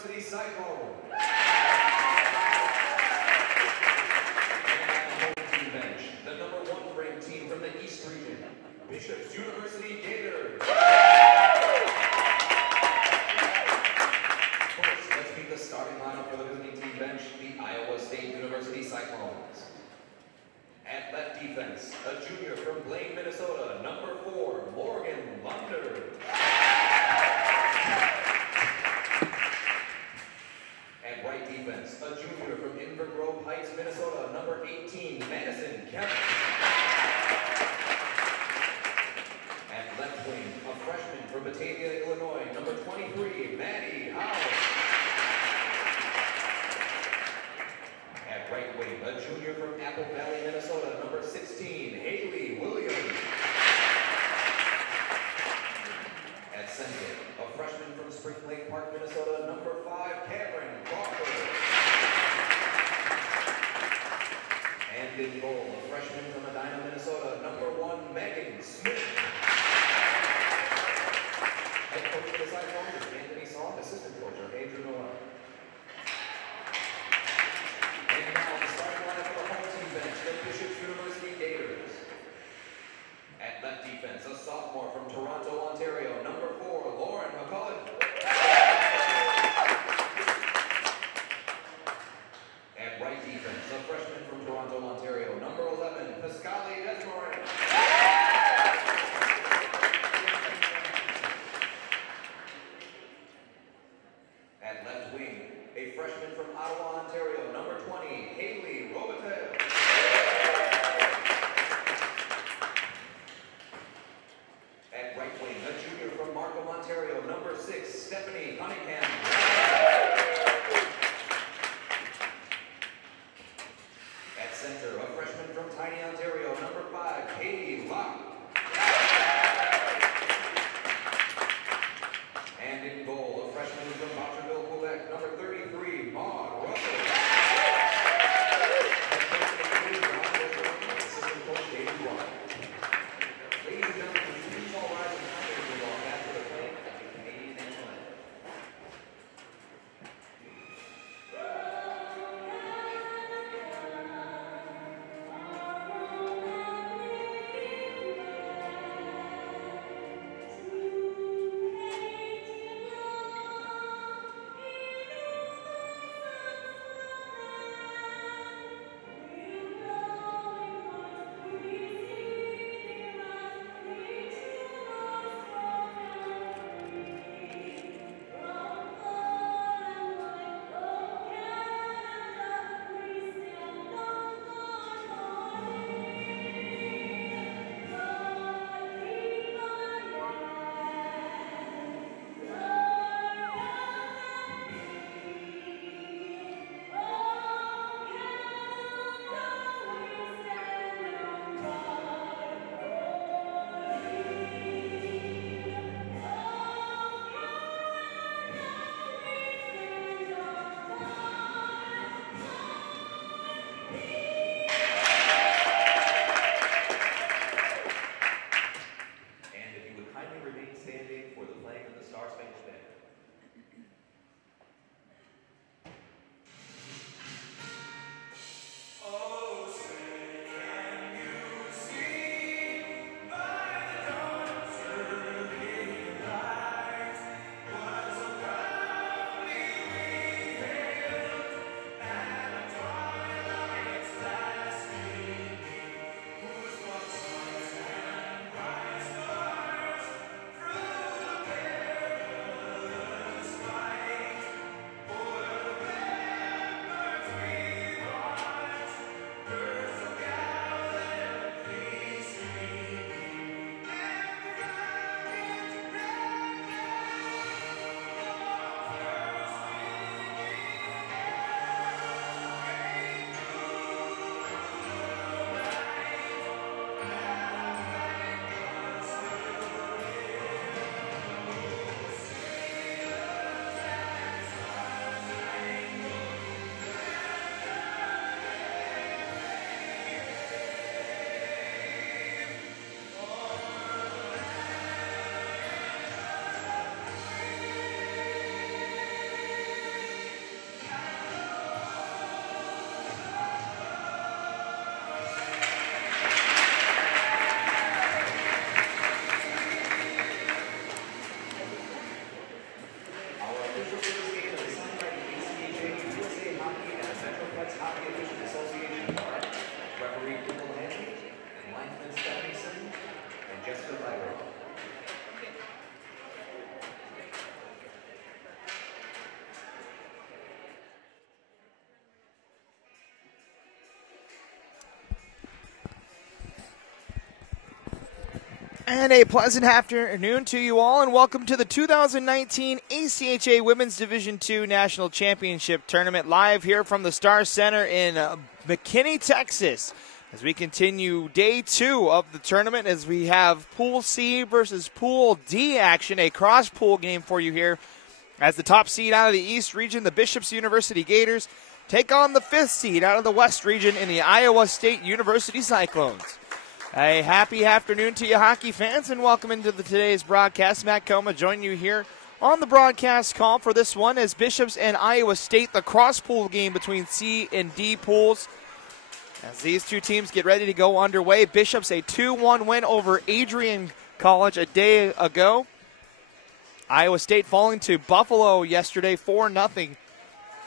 University Cyclone. Bench, the #1 ranked team from the East region, Bishop's University Gators. First, let's meet the starting lineup for the visiting team bench, the Iowa State University Cyclones. At left defense, a junior from Blaine, Minnesota, #4, Morgan Lunder. At right defense, a junior from Inver Grove Heights, Minnesota, #18, Madison Kemp. At left wing, a freshman from Batavia, Illinois, #23, Maddie Howe. At right wing, a junior from Apple Valley, Minnesota, #16, Haley Williams. At center, a freshman from Spring Lake Park, Minnesota, #5, Cameron Crawford. And in goal, a freshman from Medina, Minnesota, #1, Megan Smith. Head coach of the Cyclones is Anthony Song, assistant coach are Andrew Noel. And now the starting lineup for the home team bench, the Bishop's University Gators. At left defense, a sophomore from Toronto, Ontario, #4, Lauren McCullough. At right defense, a freshman from Toronto, Ontario, #11, Pascale Desmorin. At left wing, a freshman from Ottawa, Ontario, #20, Haley Robitel. At right wing, a junior from Markham, Ontario, #6, Stephanie Cunningham. At center, a freshman from Tiny, Ontario, #5, Katie Locke. And in goal, a freshman from Boucherville, Quebec, #33, Maud Russell. Head coach And a pleasant afternoon to you all, and welcome to the 2019 ACHA Women's Division II National Championship Tournament, live here from the Star Center in McKinney, Texas, as we continue day 2 of the tournament, as we have Pool C versus Pool D action, a cross-pool game for you here, as the top seed out of the East region, the Bishop's University Gators, take on the 5th seed out of the West region in the Iowa State University Cyclones. A happy afternoon to you hockey fans, and welcome into today's broadcast. Matt Coma joining you here on the broadcast call for this one as Bishops and Iowa State, the cross-pool game between C and D pools. As these two teams get ready to go underway, Bishops a 2-1 win over Adrian College a day ago. Iowa State falling to Buffalo yesterday 4-0.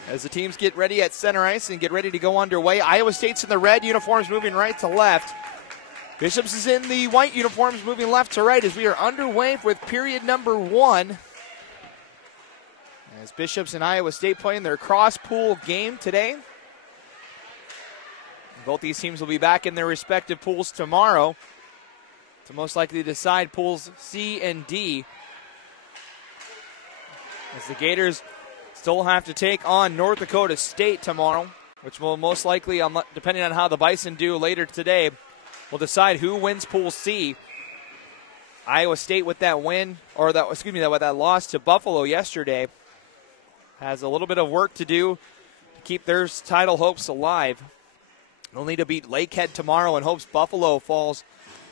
As the teams get ready at center ice and get ready to go underway, Iowa State's in the red uniforms moving right to left. Bishops is in the white uniforms moving left to right as we are underway with period number 1. As Bishops and Iowa State playing their cross-pool game today. Both these teams will be back in their respective pools tomorrow to most likely decide pools C and D. As the Gators still have to take on North Dakota State tomorrow, which will most likely, depending on how the Bison do later today, will decide who wins Pool C. Iowa State with that win, with that loss to Buffalo yesterday, has a little bit of work to do to keep their title hopes alive. They'll need to beat Lakehead tomorrow and hopes Buffalo falls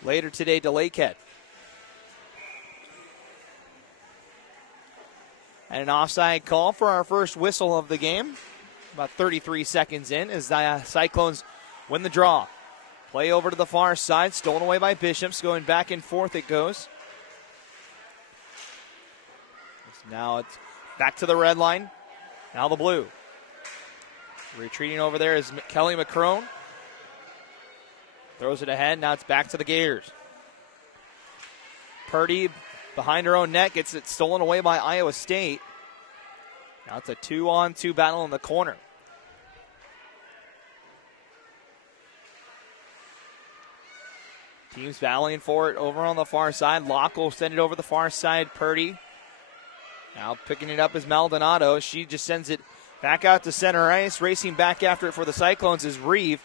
later today to Lakehead. And an offside call for our first whistle of the game. About 33 seconds in as the Cyclones win the draw. Play over to the far side, stolen away by Bishops. Going back and forth it goes. Now it's back to the red line. Now the blue. Retreating over there is Kelly McCrone. Throws it ahead. Now it's back to the Gators. Purdy behind her own net gets it stolen away by Iowa State. Now it's a 2-on-2 battle in the corner. Teams battling for it over on the far side. Locke will send it over the far side. Purdy now picking it up is Maldonado. She just sends it back out to center ice. Racing back after it for the Cyclones is Reeve.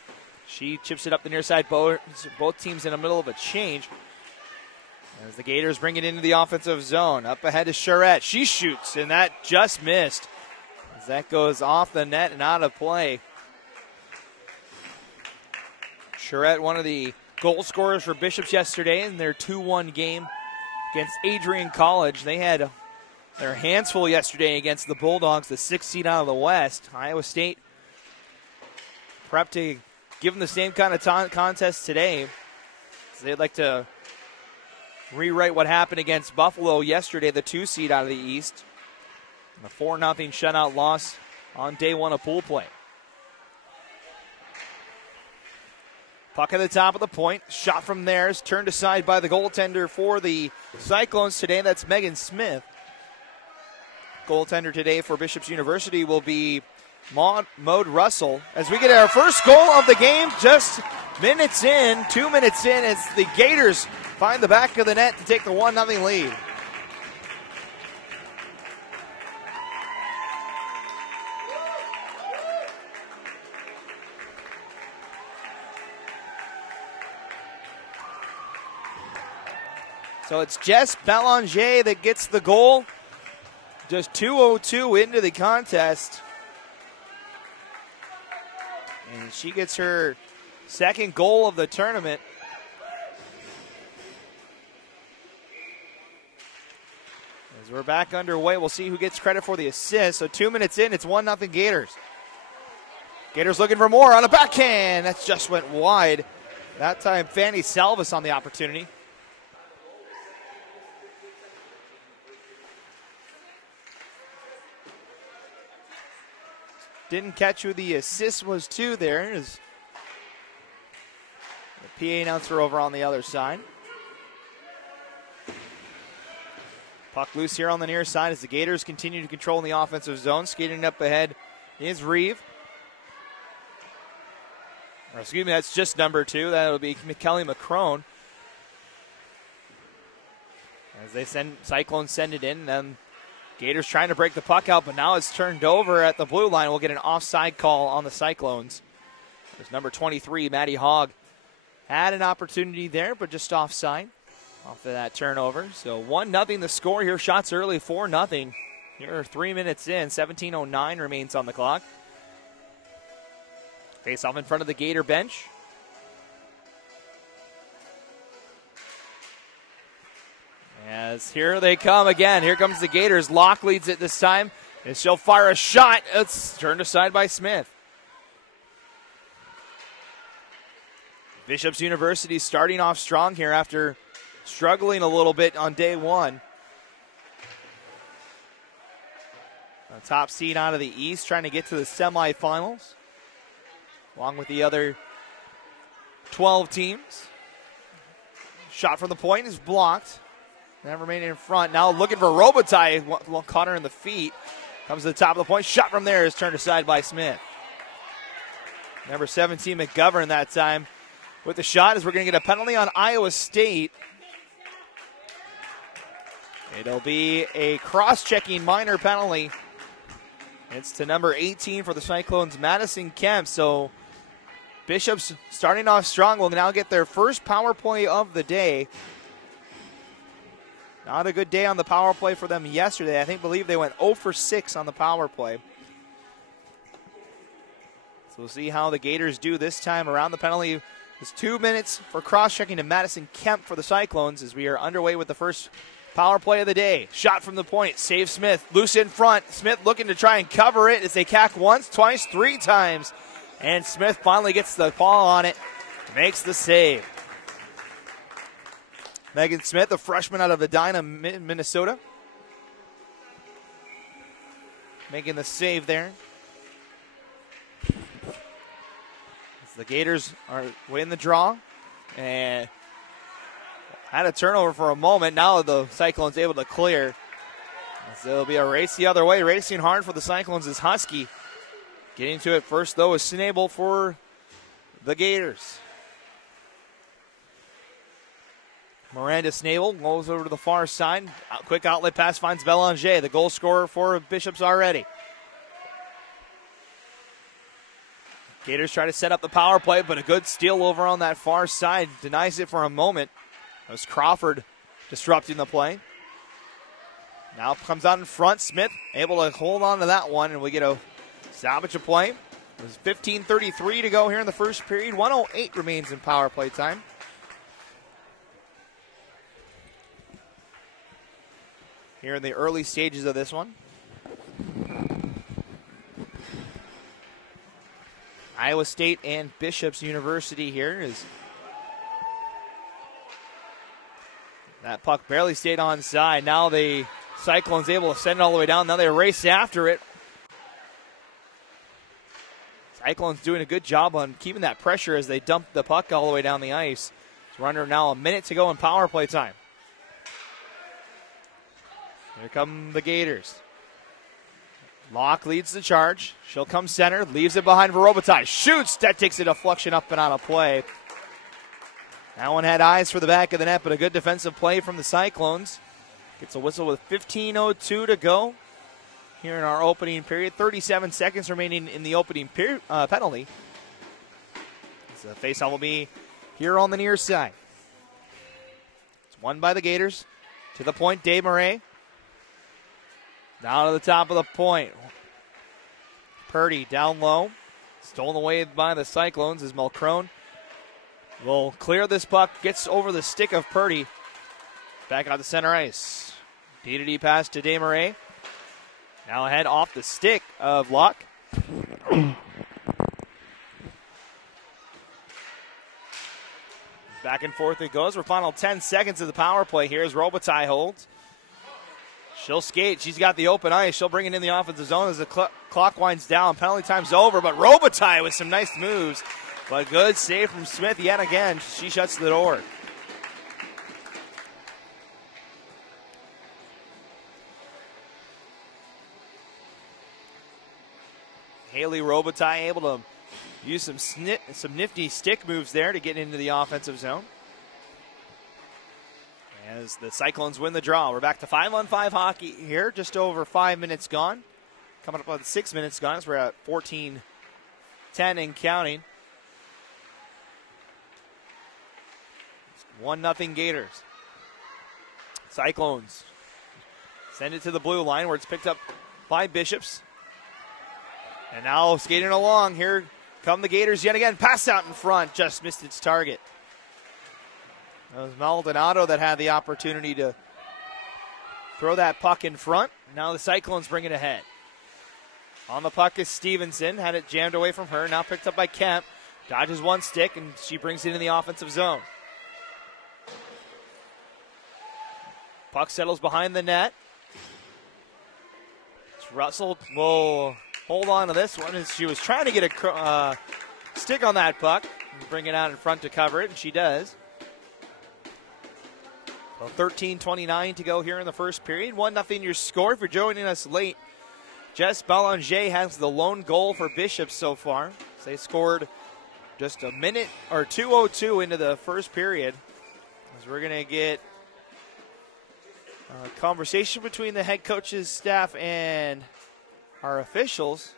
She chips it up the near side. Both teams in the middle of a change. As the Gators bring it into the offensive zone. Up ahead is Charette. She shoots, and that just missed. As that goes off the net and out of play. Charette, one of the goal scorers for Bishops yesterday in their 2-1 game against Adrian College. They had their hands full yesterday against the Bulldogs, the 6th seed out of the West. Iowa State prepped to give them the same kind of contest today. So they'd like to rewrite what happened against Buffalo yesterday, the 2 seed out of the East. A 4-0 shutout loss on day 1 of pool play. Puck at the top of the point. Shot from there is turned aside by the goaltender for the Cyclones today. That's Megan Smith. Goaltender today for Bishops University will be Maude Russell. As we get our first goal of the game, just 2 minutes in, as the Gators find the back of the net to take the 1-0 lead. So it's Jess Belanger that gets the goal. Just 2:02 into the contest. And she gets her second goal of the tournament. As we're back underway, we'll see who gets credit for the assist. So 2 minutes in, it's 1-0 Gators. Gators looking for more on a backhand. That just went wide. That time, Fanny Salvis on the opportunity. Didn't catch who the assist was to there. As the PA announcer over on the other side. Puck loose here on the near side as the Gators continue to control in the offensive zone. Skating up ahead is Reeve. Or excuse me, that's just number 2. That'll be Kelly McCrone. As Cyclones send it in, and then Gators trying to break the puck out, but now it's turned over at the blue line. We'll get an offside call on the Cyclones. There's number 23, Maddie Hogg. Had an opportunity there, but just offside off of that turnover. So 1-0 the score here. Shots early, 4-0. Here are 3 minutes in. 17:09 remains on the clock. Face off in front of the Gator bench. As here they come again. Here comes the Gators. Locke leads it this time. And she'll fire a shot. It's turned aside by Smith. Bishop's University starting off strong here after struggling a little bit on day one. A top seed out of the East trying to get to the semifinals, along with the other 12 teams. Shot from the point is blocked. That remaining in front. Now looking for Robitaille. Caught her in the feet. Comes to the top of the point. Shot from there is turned aside by Smith. Number 17, McGovern that time with the shot, as we're going to get a penalty on Iowa State. It'll be a cross-checking minor penalty. It's to number 18 for the Cyclones, Madison Kemp. So Bishop's starting off strong. Will now get their first power play of the day. Not a good day on the power play for them yesterday. Believe they went 0 for 6 on the power play. So we'll see how the Gators do this time around. The penalty is 2 minutes for cross-checking to Madison Kemp for the Cyclones as we are underway with the first power play of the day. Shot from the point. Save Smith. Loose in front. Smith looking to try and cover it as they cack once, twice, 3 times. And Smith finally gets the paw on it. Makes the save. Megan Smith, a freshman out of Edina, Minnesota. Making the save there. As the Gators are winning the draw. And had a turnover for a moment. Now the Cyclones able to clear. So it'll be a race the other way. Racing hard for the Cyclones is Husky. Getting to it first, though, is Snable for the Gators. Miranda Snable goes over to the far side. Quick outlet pass finds Belanger, the goal scorer for Bishops already. Gators try to set up the power play, but a good steal over on that far side. Denies it for a moment. That was Crawford disrupting the play. Now comes out in front. Smith able to hold on to that one, and we get a salvage of play. There's 15:33 to go here in the first period. 1:08 remains in power play time. Here in the early stages of this one. Iowa State and Bishop's University here is that puck barely stayed onside. Now the Cyclones able to send it all the way down. Now they race after it. Cyclones doing a good job on keeping that pressure as they dump the puck all the way down the ice. So we're under now a minute to go in power play time. Here come the Gators. Locke leads the charge. She'll come center, leaves it behind for Robitaille. Shoots! That takes a deflection up and out of play. That one had eyes for the back of the net, but a good defensive play from the Cyclones. Gets a whistle with 15:02 to go here in our opening period. 37 seconds remaining in the opening penalty. So the faceoff will be here on the near side. It's won by the Gators. To the point, Dave Murray. Down to the top of the point. Purdy down low. Stolen away by the Cyclones as Mulcrone will clear this puck. Gets over the stick of Purdy. Back out to center ice. D-to-D pass to Desmarais. Now ahead off the stick of Locke. Back and forth it goes. We're final 10 seconds of the power play here as Robitaille holds. She'll skate. She's got the open ice. She'll bring it in the offensive zone as the clock winds down. Penalty time's over, but Robitaille with some nice moves. But good save from Smith yet again. She shuts the door. Haley Robitaille able to use some nifty stick moves there to get into the offensive zone. as the Cyclones win the draw. We're back to 5-on-5 hockey here, just over 5 minutes gone. Coming up on 6 minutes gone as we're at 14-10 and counting. 1-0 Gators. Cyclones send it to the blue line where it's picked up by Bishops. And now skating along, here come the Gators yet again. Pass out in front, just missed its target. It was Maldonado that had the opportunity to throw that puck in front. Now the Cyclones bring it ahead. On the puck is Stevenson, had it jammed away from her, now picked up by Kemp. Dodges one stick, and she brings it in the offensive zone. Puck settles behind the net. It's Russell. Whoa. Hold on to this one as she was trying to get a stick on that puck and bring it out in front to cover it, and she does. Well, 13:29 to go here in the first period. 1-0 your score. If you're joining us late, Jess Belanger has the lone goal for Bishop so far. They scored just a minute or 2:02 into the first period. As we're going to get a conversation between the head coach's staff and our officials.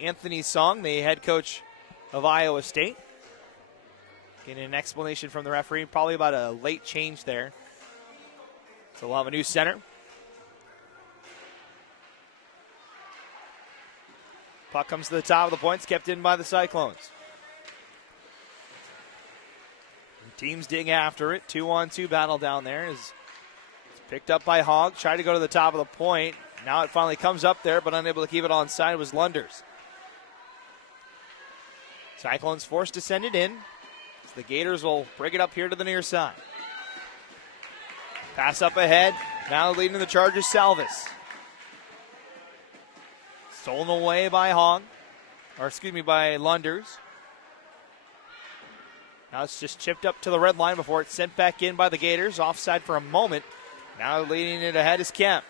Anthony Song, the head coach of Iowa State, getting an explanation from the referee, probably about a late change there. So we'll have a new center. Puck comes to the top of the points, kept in by the Cyclones. Teams dig after it. 2-on-2 battle down there. It's picked up by Hogg. Tried to go to the top of the point. Now it finally comes up there, but unable to keep it onside was Lunders. Cyclones forced to send it in. So the Gators will bring it up here to the near side. Pass up ahead. Now leading the Chargers, Salvis. Stolen away by Hogg. Or excuse me, by Lunders. Now it's just chipped up to the red line before it's sent back in by the Gators. Offside for a moment. Now leading it ahead is Kemp.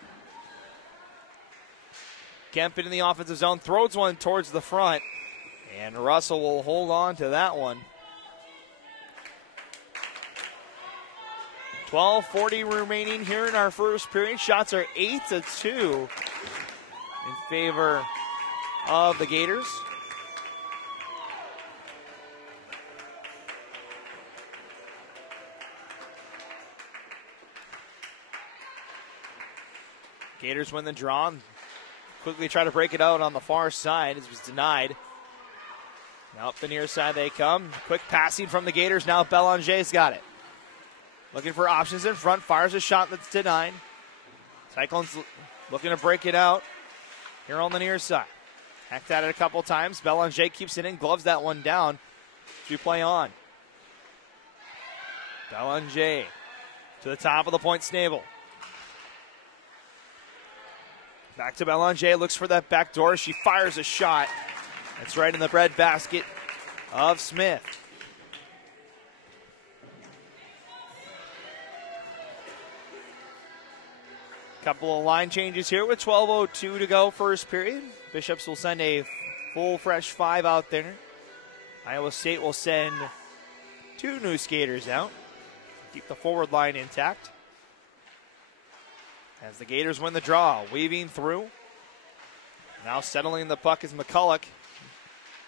Kemp into the offensive zone. Throws one towards the front. And Russell will hold on to that one. 12:40 remaining here in our first period. Shots are 8-2 in favor of the Gators. Gators win the draw. Quickly try to break it out on the far side. It was denied. Now up the near side they come. Quick passing from the Gators. Now Belanger's got it. Looking for options in front. Fires a shot that's denied. Cyclones looking to break it out here on the near side. Hacked at it a couple times. Belanger keeps it in. Gloves that one down. To play on. Belanger to the top of the point. Snable. Back to Belanger, looks for that back door. She fires a shot. It's right in the breadbasket of Smith. Couple of line changes here with 12:02 to go first period. Bishops will send a full fresh 5 out there. Iowa State will send 2 new skaters out. Keep the forward line intact. As the Gators win the draw, weaving through. Now settling the puck is McCulloch.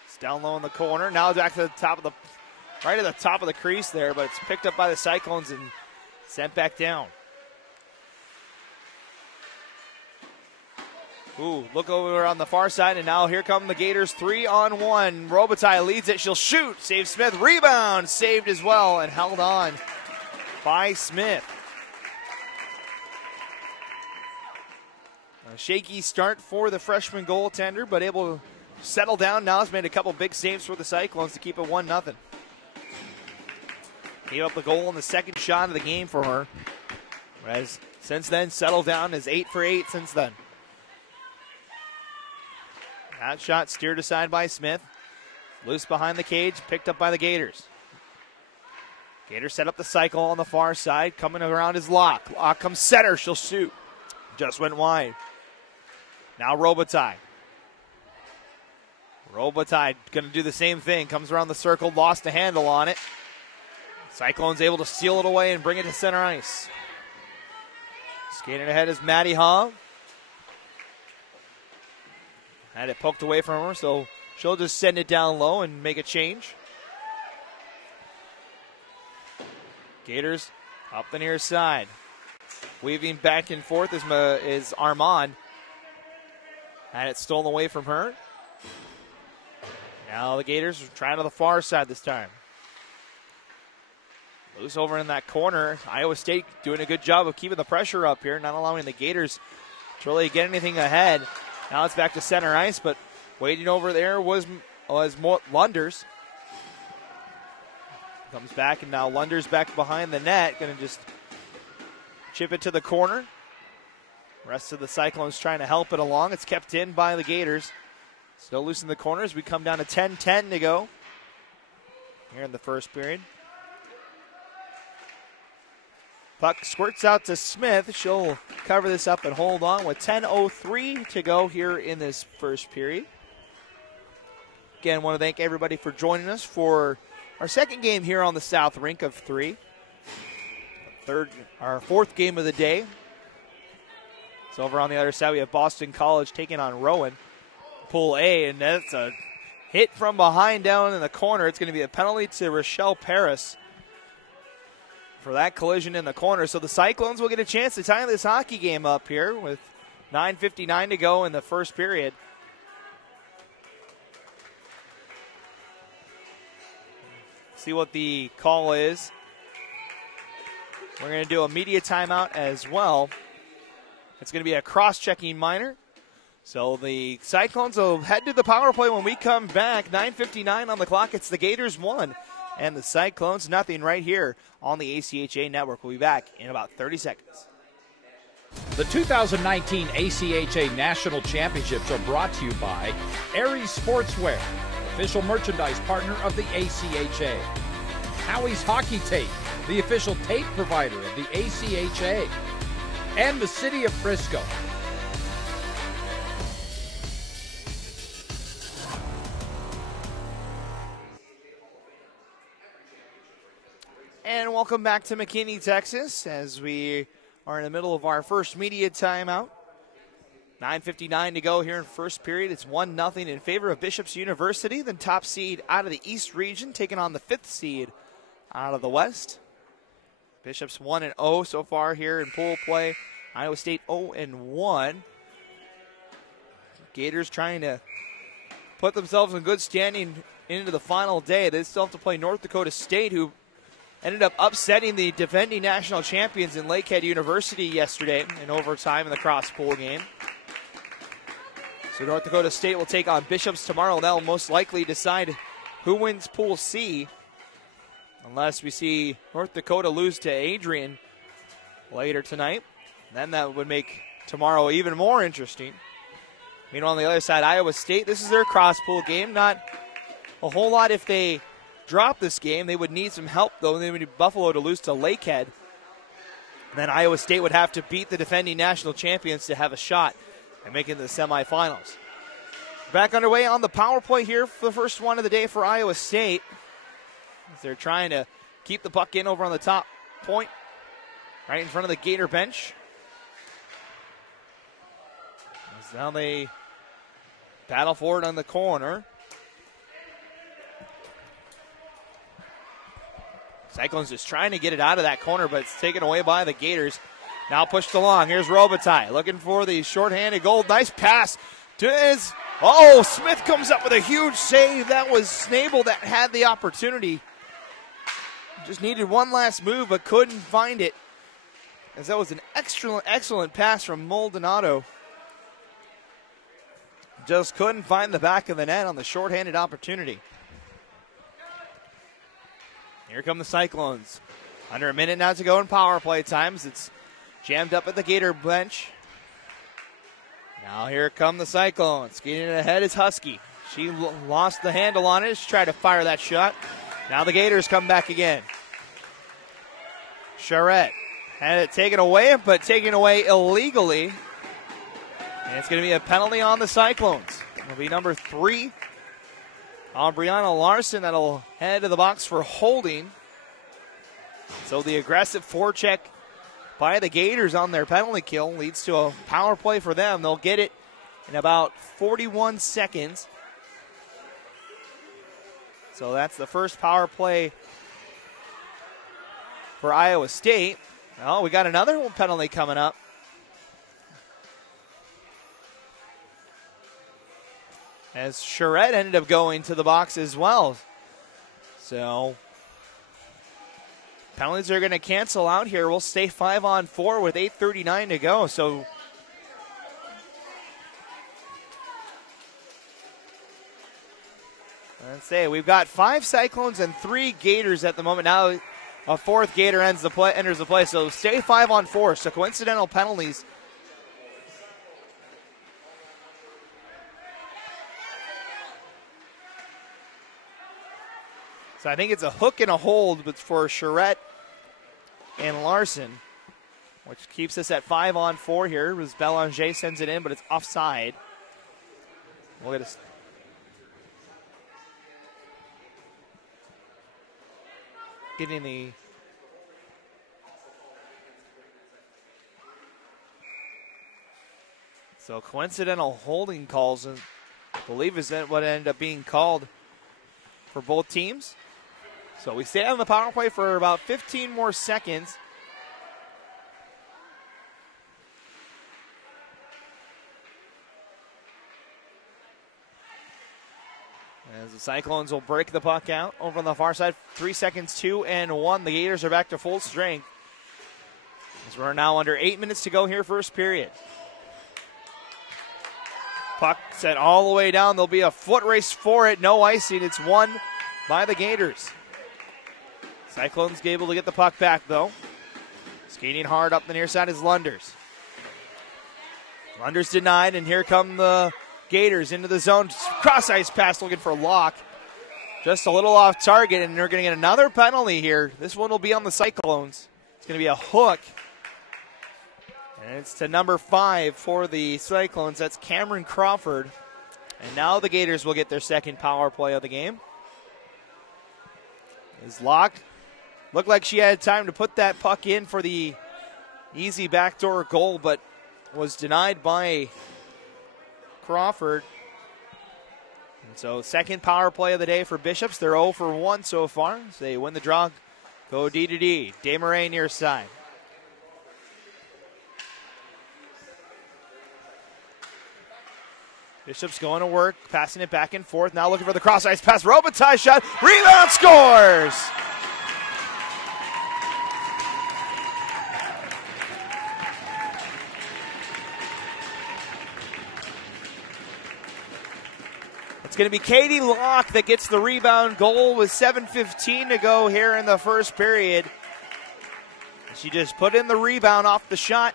It's down low in the corner. Now back to the top of the, right at the top of the crease there, but it's picked up by the Cyclones and sent back down. Ooh, look over on the far side, and now here come the Gators 3-on-1. Robitaille leads it. She'll shoot. Save Smith. Rebound. Saved as well and held on by Smith. A shaky start for the freshman goaltender, but able to settle down now. Has made a couple big saves for the Cyclones to keep it 1-0. Gave up the goal in the second shot of the game for her. As since then, settled down is 8 for 8 since then. That shot steered aside by Smith. Loose behind the cage, picked up by the Gators. Gators set up the cycle on the far side. Coming around is Locke. Locke comes center. She'll shoot. Just went wide. Now Robitaille. Robitaille going to do the same thing. Comes around the circle, lost a handle on it. Cyclones able to steal it away and bring it to center ice. Skating ahead is Maddie Haw. Had it poked away from her, so she'll just send it down low and make a change. Gators up the near side. Weaving back and forth is Armand. Had it stolen away from her. Now the Gators are trying to the far side this time. Loose over in that corner. Iowa State doing a good job of keeping the pressure up here, not allowing the Gators to really get anything ahead. Now it's back to center ice, but waiting over there was Lunders. Comes back, and now Lunders back behind the net. Going to just chip it to the corner. Rest of the Cyclones trying to help it along. It's kept in by the Gators. Still loose in the corners. We come down to 10-10 to go here in the first period. Puck squirts out to Smith. She'll cover this up and hold on with 10:03 to go here in this first period. Again, want to thank everybody for joining us for our second game here on the South Rink of 3. Our fourth game of the day. So over on the other side, we have Boston College taking on Rowan. Pool A, and that's a hit from behind down in the corner. It's going to be a penalty to Rochelle Paris for that collision in the corner. So the Cyclones will get a chance to tie this hockey game up here with 9:59 to go in the first period. See what the call is. We're going to do a media timeout as well. It's going to be a cross-checking minor. So the Cyclones will head to the power play when we come back. 9:59 on the clock. It's the Gators 1 and the Cyclones nothing right here on the ACHA network. We'll be back in about 30 seconds. The 2019 ACHA National Championships are brought to you by Aries Sportswear, official merchandise partner of the ACHA. Howie's Hockey Tape, the official tape provider of the ACHA. And the City of Frisco. And welcome back to McKinney, Texas, as we are in the middle of our first media timeout. 9:59 to go here in first period. It's 1-0 in favor of Bishop's University, the top seed out of the East region, taking on the 5th seed out of the West. Bishop's 1-0 so far here in pool play. Iowa State 0-1. Gators trying to put themselves in good standing into the final day. They still have to play North Dakota State, who ended up upsetting the defending national champions in Lakehead University yesterday in overtime in the cross-pool game. So North Dakota State will take on Bishops tomorrow. They'll most likely decide who wins Pool C, unless we see North Dakota lose to Adrian later tonight. Then that would make tomorrow even more interesting. Meanwhile, on the other side, Iowa State, this is their cross-pool game. Not a whole lot if they drop this game. They would need some help, though. They would need Buffalo to lose to Lakehead. And then Iowa State would have to beat the defending national champions to have a shot at making the semifinals. Back underway on the power play here for the first one of the day for Iowa State. As they're trying to keep the puck in over on the top point, right in front of the Gator bench. As now they battle for it on the corner. Cyclones just trying to get it out of that corner, but it's taken away by the Gators. Now pushed along. Here's Robitaille looking for the shorthanded goal. Nice pass to his. Oh, Smith comes up with a huge save. That was Snabel that had the opportunity. Just needed one last move, but couldn't find it. As that was an excellent pass from Maldonado. Just couldn't find the back of the net on the shorthanded opportunity. Here come the Cyclones. Under a minute now to go in power play times. It's jammed up at the Gator bench. Now here come the Cyclones. Skating ahead is Husky. She lost the handle on it. She tried to fire that shot. Now the Gators come back again. Charette had it taken away, but taken away illegally. And it's going to be a penalty on the Cyclones. It'll be number 3 on Brianna Larson. That'll head to the box for holding. So the aggressive forecheck by the Gators on their penalty kill leads to a power play for them. They'll get it in about 41 seconds. So that's the first power play for Iowa State. Oh, we got another penalty coming up. As Charette ended up going to the box as well. So penalties are going to cancel out here. We'll stay 5-on-4 with 8:39 to go. So let's say we've got 5 Cyclones and 3 Gators at the moment. Now a 4th Gator enters the play. So stay 5-on-4. So coincidental penalties. So I think it's a hook and a hold, but for Charette and Larson, which keeps us at 5-on-4 here as Belanger sends it in, but it's offside. We'll get getting the so coincidental holding calls, I believe is that what ended up being called for both teams. So we stay on the power play for about 15 more seconds. As the Cyclones will break the puck out over on the far side. 3 seconds, 2 and 1. The Gators are back to full strength. As we're now under 8 minutes to go here, first period. Puck set all the way down. There'll be a foot race for it. No icing. It's won by the Gators. Cyclones able to get the puck back, though. Skating hard up the near side is Lunders. Lunders denied, and here come the Gators into the zone. Cross-ice pass looking for Locke. Just a little off target, and they're going to get another penalty here. This one will be on the Cyclones. It's going to be a hook. And it's to number 5 for the Cyclones. That's Cameron Crawford. And now the Gators will get their second power play of the game. Is Locke. Looked like she had time to put that puck in for the easy backdoor goal, but was denied by Crawford. And so second power play of the day for Bishops. They're 0 for 1 so far. So they win the draw, go D to D. Desmarais near side. Bishops going to work, passing it back and forth. Now looking for the cross-ice pass. Robitaille shot. Rebound, scores! It's going to be Katie Locke that gets the rebound goal with 7:15 to go here in the first period. She just put in the rebound off the shot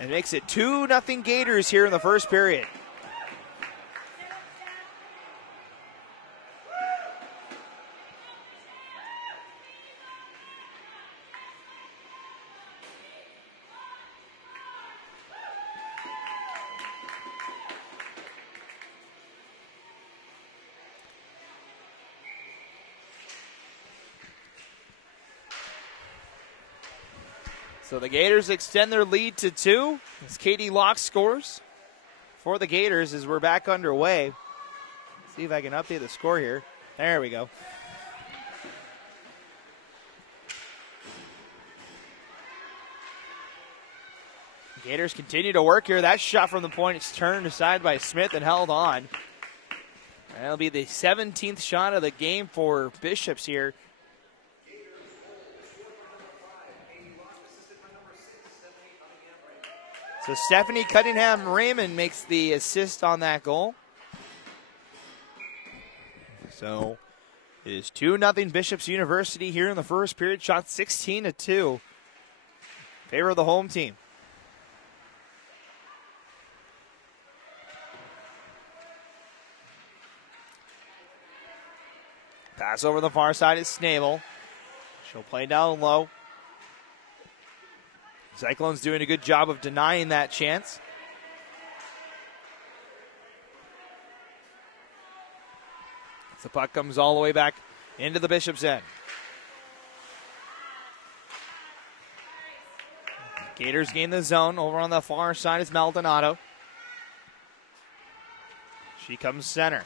and makes it 2-0 Gators here in the first period. So the Gators extend their lead to 2 as Katie Locke scores for the Gators as we're back underway. See if I can update the score here. There we go. Gators continue to work here. That shot from the point is turned aside by Smith and held on. That'll be the 17th shot of the game for Bishops here. So Stephanie Cunningham-Raymond makes the assist on that goal. So it is 2-0 Bishops University here in the first period. Shot 16-2. Favor of the home team. Pass over the far side is Snabel. She'll play down low. Cyclones doing a good job of denying that chance. The puck comes all the way back into the Bishops' end. Gators gain the zone. Over on the far side is Maldonado. She comes center.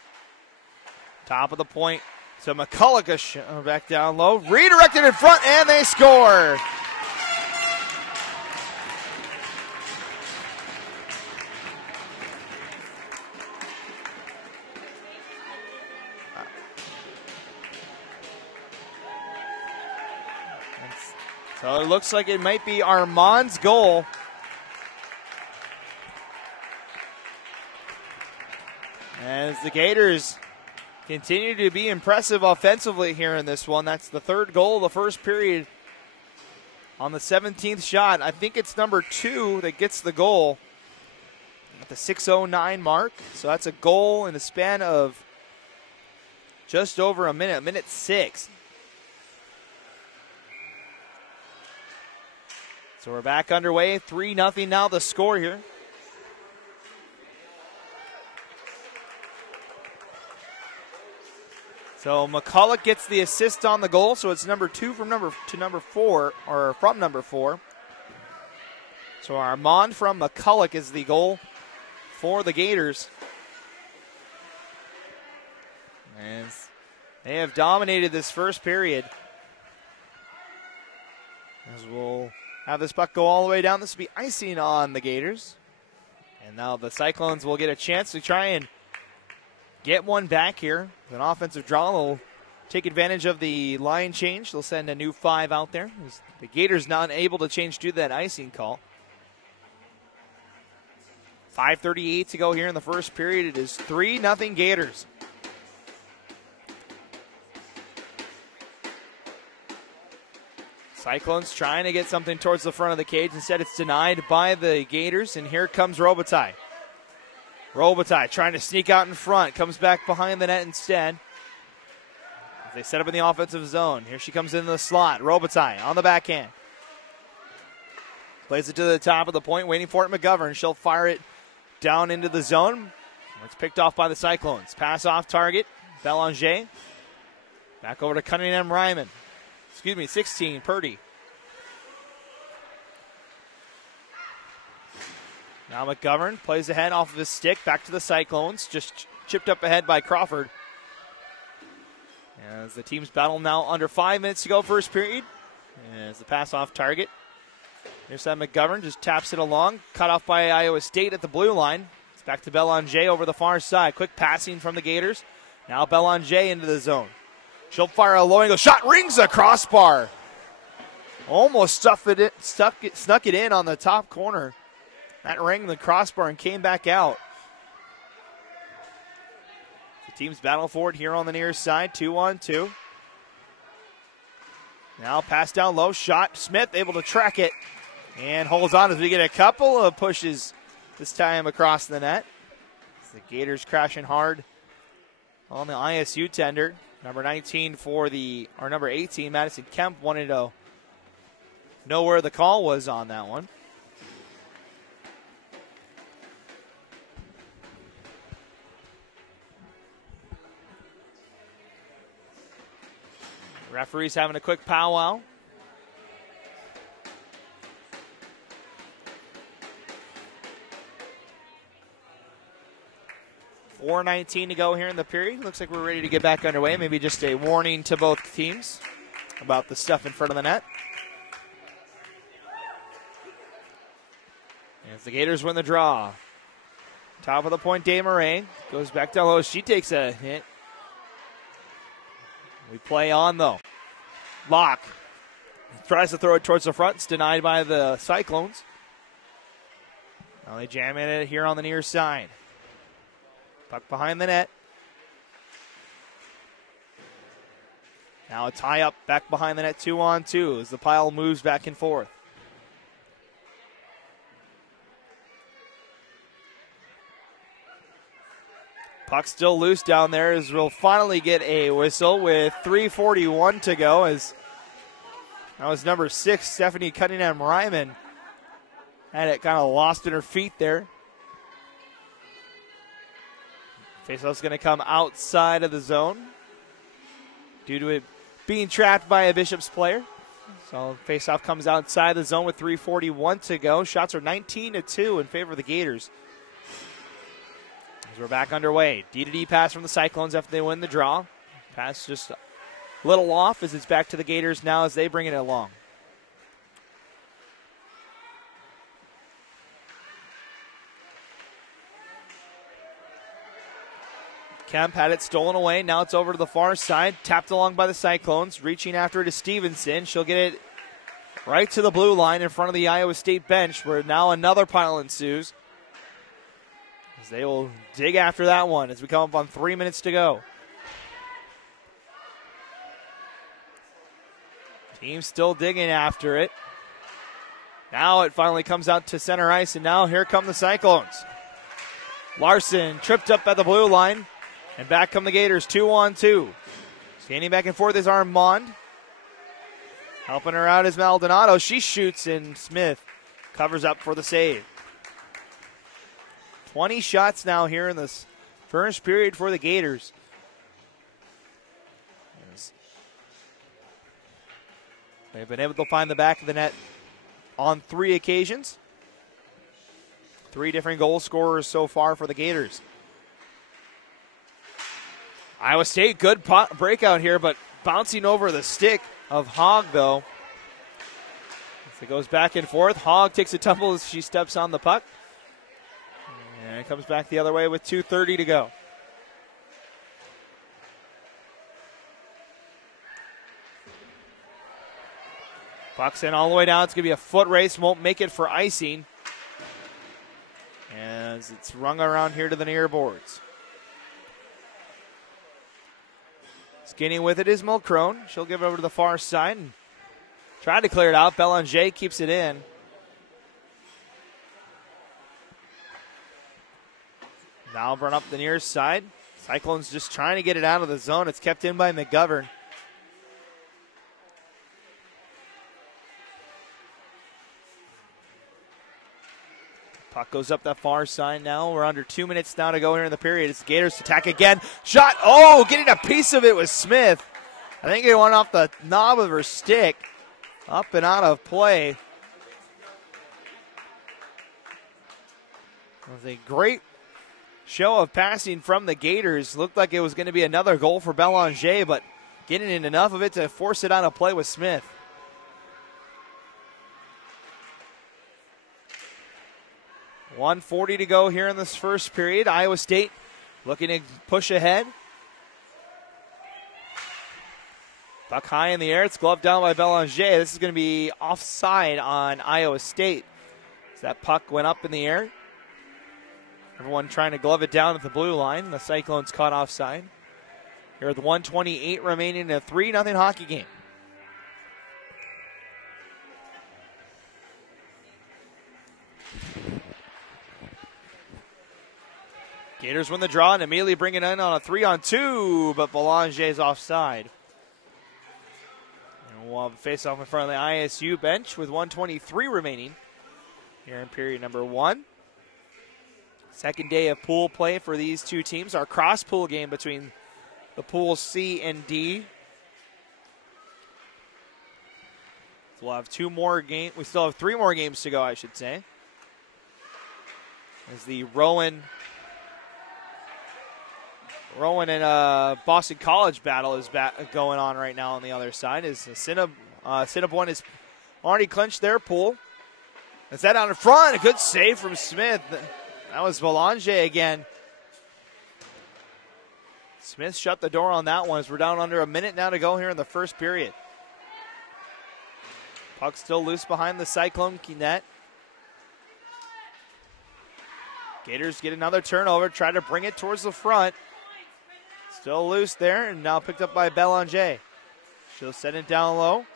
Top of the point. So McCulloch back down low. Redirected in front, and they score. So it looks like it might be Armand's goal. As the Gators continue to be impressive offensively here in this one. That's the third goal of the first period on the 17th shot. I think it's number 2 that gets the goal at the 6:09 mark. So that's a goal in the span of just over a minute 6. So we're back underway, 3-0 now the score here. So McCulloch gets the assist on the goal, so it's number 2 from number 4. So Armand from McCulloch is the goal for the Gators. And they have dominated this first period. As we'll have this puck go all the way down. This will be icing on the Gators. And now the Cyclones will get a chance to try and get one back here. With an offensive draw, they'll take advantage of the line change. They'll send a new 5 out there. The Gators not able to change due to that icing call. 5:38 to go here in the first period. It is 3-0 Gators. Cyclones trying to get something towards the front of the cage. Instead, it's denied by the Gators, and here comes Robitaille. Robitaille trying to sneak out in front. Comes back behind the net instead. They set up in the offensive zone. Here she comes into the slot. Robitaille on the backhand. Plays it to the top of the point, waiting for it McGovern. She'll fire it down into the zone. It's picked off by the Cyclones. Pass off target. Belanger. Back over to Cunningham Ryman. 16, Purdy. Now McGovern plays ahead off of his stick, back to the Cyclones, just chipped up ahead by Crawford. As the teams battle now under 5 minutes to go first period. As the pass off target. Here's that McGovern, just taps it along, cut off by Iowa State at the blue line. It's back to Belanger over the far side. Quick passing from the Gators. Now Belanger into the zone. She'll fire a low angle shot, rings the crossbar. Almost snuck it in on the top corner. That rang the crossbar and came back out. The teams battle for it here on the near side, 2-on-2. Now pass down low, shot. Smith able to track it and holds on as we get a couple of pushes this time across the net. The Gators crashing hard on the ISU tender. Number 18, Madison Kemp wanted to know where the call was on that one. Referee's having a quick powwow. .4:19 to go here in the period. Looks like we're ready to get back underway. Maybe just a warning to both teams about the stuff in front of the net. As the Gators win the draw. Top of the point, Desmarais goes back down low. She takes a hit. We play on, though. Locke tries to throw it towards the front. It's denied by the Cyclones. Now they jam in it here on the near side. Puck behind the net. Now a tie-up back behind the net, 2-on-2 as the pile moves back and forth. Puck still loose down there as we'll finally get a whistle with 3:41 to go as that was number 6, Stephanie Cunningham Ryman. Had it kind of lost in her feet there. Faceoff's going to come outside of the zone due to it being trapped by a Bishop's player. So faceoff comes outside the zone with 3:41 to go. Shots are 19-2 in favor of the Gators. As we're back underway. D-to-D pass from the Cyclones after they win the draw. Pass just a little off as it's back to the Gators now as they bring it along. Kemp had it stolen away. Now it's over to the far side. Tapped along by the Cyclones. Reaching after it is Stevenson. She'll get it right to the blue line in front of the Iowa State bench, where now another pile ensues. As they will dig after that one as we come up on 3 minutes to go. Team still digging after it. Now it finally comes out to center ice, and now here come the Cyclones. Larson tripped up at the blue line. And back come the Gators, 2-on-2. Standing back and forth is Armand. Helping her out is Maldonado. She shoots, and Smith covers up for the save. 20 shots now here in this first period for the Gators. They've been able to find the back of the net on 3 occasions. 3 different goal scorers so far for the Gators. Iowa State, good breakout here, but bouncing over the stick of Hogg, though. As it goes back and forth, Hogg takes a tumble as she steps on the puck. And it comes back the other way with 2:30 to go. Puck's in all the way down. It's going to be a foot race. Won't make it for icing. As it's rung around here to the near boards. Skinny with it is Mulcrone. She'll give it over to the far side and try to clear it out. Belanger keeps it in. Now run up the near side. Cyclones just trying to get it out of the zone. It's kept in by McGovern. Puck goes up that far side now. We're under 2 minutes now to go here in the period. It's the Gators attack again. Shot. Oh, getting a piece of it was Smith. I think it went off the knob of her stick. Up and out of play. It was a great show of passing from the Gators. Looked like it was going to be another goal for Belanger, but getting in enough of it to force it on a play with Smith. .140 to go here in this first period. Iowa State looking to push ahead. Puck high in the air. It's gloved down by Belanger. This is going to be offside on Iowa State. So that puck went up in the air. Everyone trying to glove it down at the blue line. The Cyclones caught offside. Here with 1:28 remaining in a 3-0 hockey game. Gators win the draw and immediately bring it in on a 3-on-2, but Belanger's offside. And we'll have a face-off in front of the ISU bench with 1:23 remaining here in period number 1. Second day of pool play for these two teams. Our cross-pool game between the pool C and D. So we'll have 2 more games. We still have 3 more games to go, I should say. As the Rowan and Boston College battle is going on right now on the other side. As Cinnabon has already clinched their pool. Is that out in front? A good save from Smith. That was Belanger again. Smith shut the door on that one as we're down under a minute now to go here in the first period. Puck still loose behind the Cyclone net. Gators get another turnover, try to bring it towards the front. Still loose there, and now picked up by Belanger. She'll send it down low.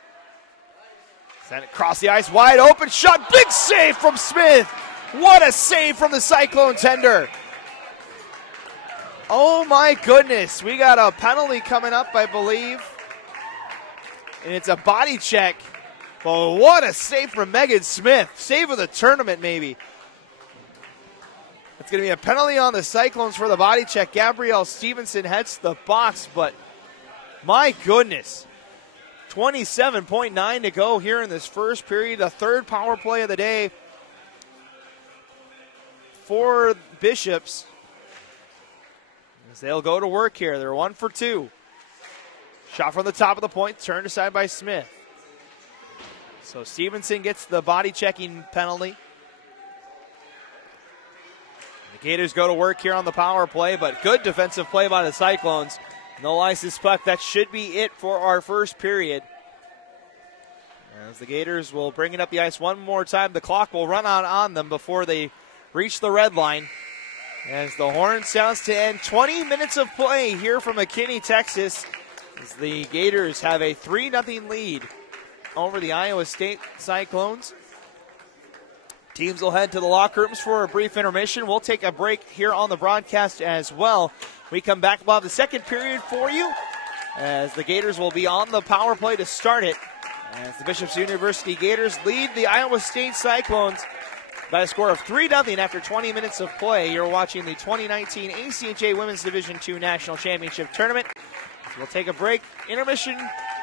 Send it across the ice, wide open shot, big save from Smith. What a save from the Cyclone tender. Oh my goodness, we got a penalty coming up, I believe. And it's a body check. But what a save from Megan Smith. Save of the tournament, maybe. It's going to be a penalty on the Cyclones for the body check. Gabrielle Stevenson heads the box, but my goodness. 27.9 to go here in this first period, the third power play of the day for Bishops. As they'll go to work here. They're 1 for 2. Shot from the top of the point, turned aside by Smith. So Stevenson gets the body checking penalty. The Gators go to work here on the power play, but good defensive play by the Cyclones. No licensed puck. That should be it for our first period. As the Gators will bring it up the ice one more time, the clock will run out on them before they reach the red line. As the horn sounds to end, 20 minutes of play here from McKinney, Texas. As the Gators have a 3-0 lead over the Iowa State Cyclones. Teams will head to the locker rooms for a brief intermission. We'll take a break here on the broadcast as well. We come back, we'll have the second period for you, as the Gators will be on the power play to start it. As the Bishops University Gators lead the Iowa State Cyclones by a score of 3-0 after 20 minutes of play. You're watching the 2019 ACHA Women's Division II National Championship Tournament. So we'll take a break. Intermission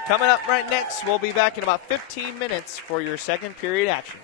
coming up right next. We'll be back in about 15 minutes for your second period action.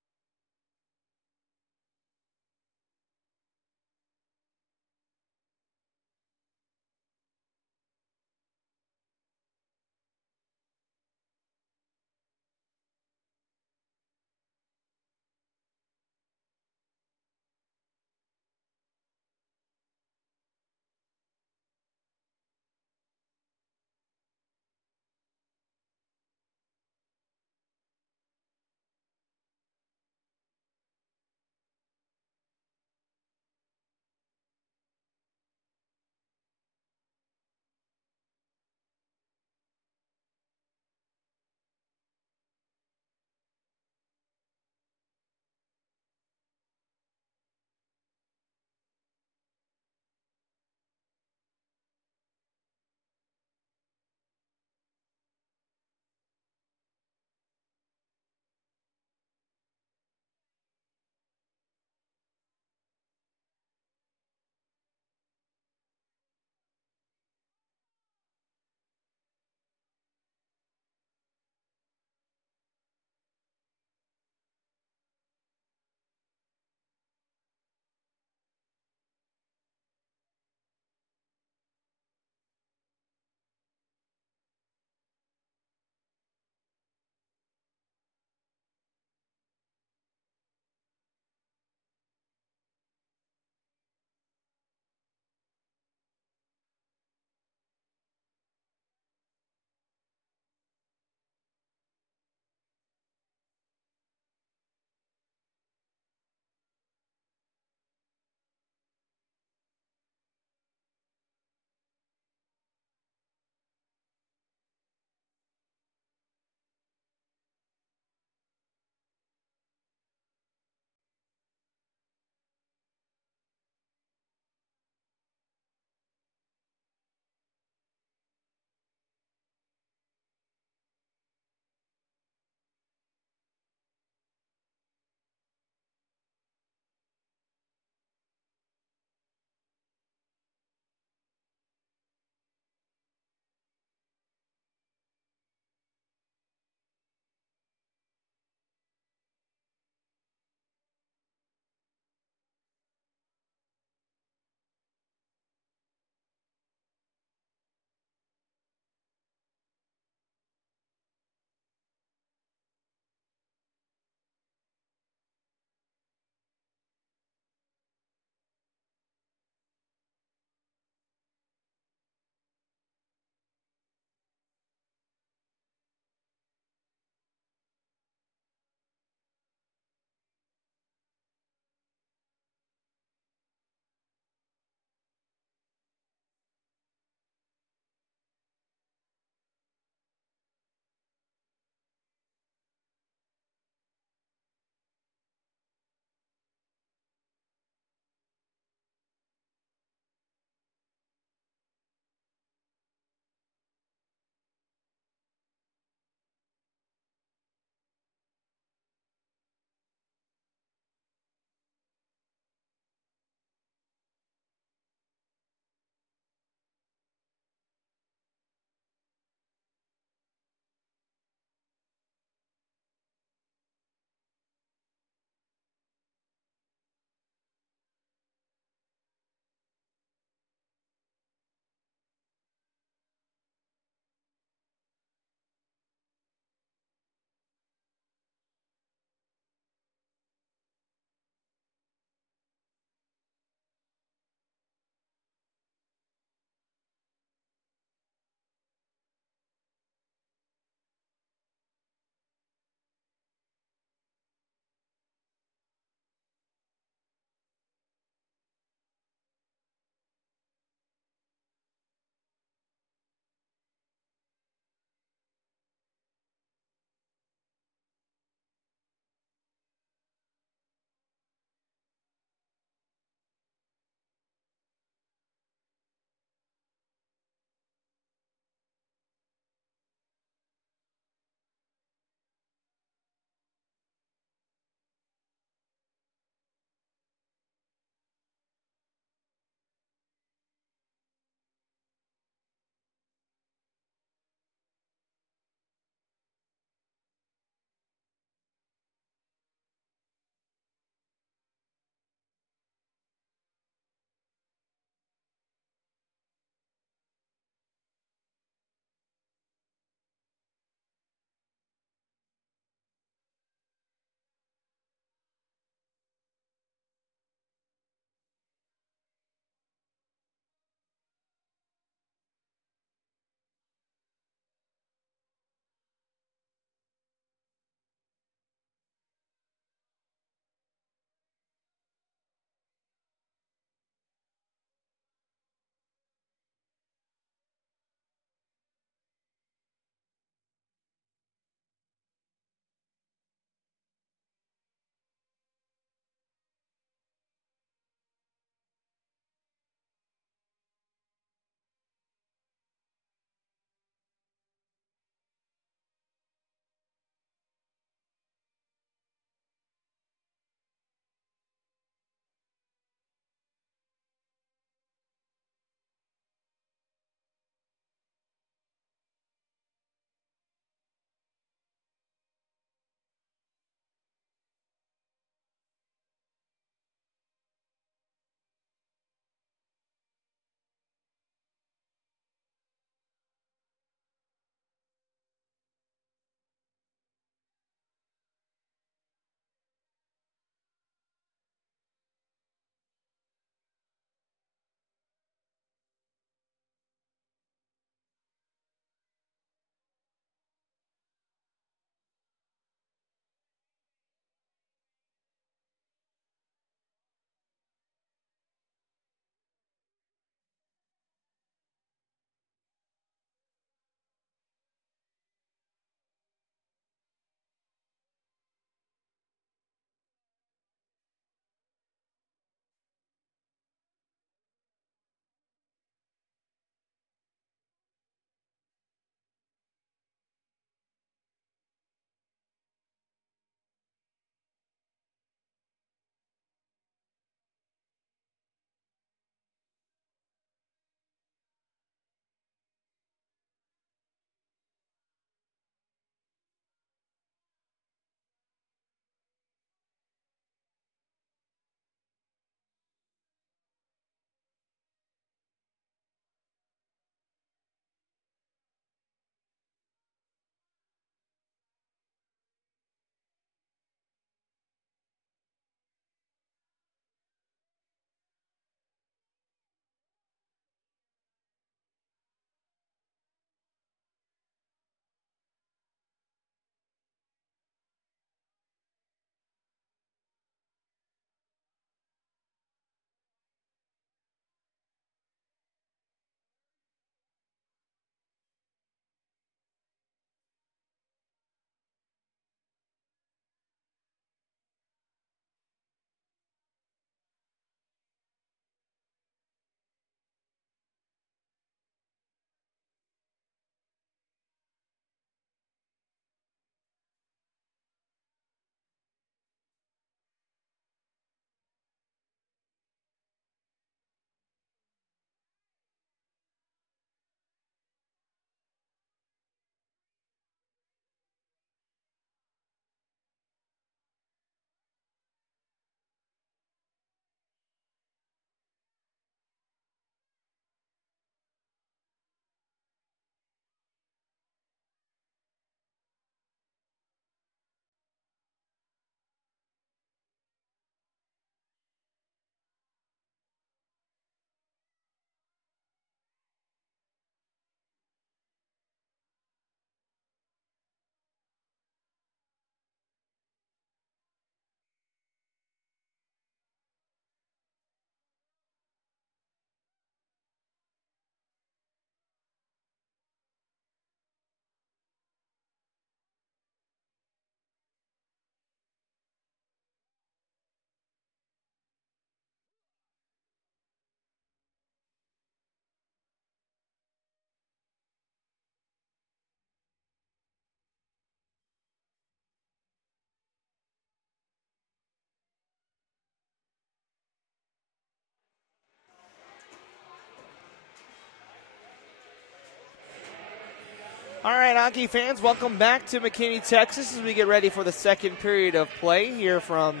All right, hockey fans, welcome back to McKinney, Texas, as we get ready for the second period of play here from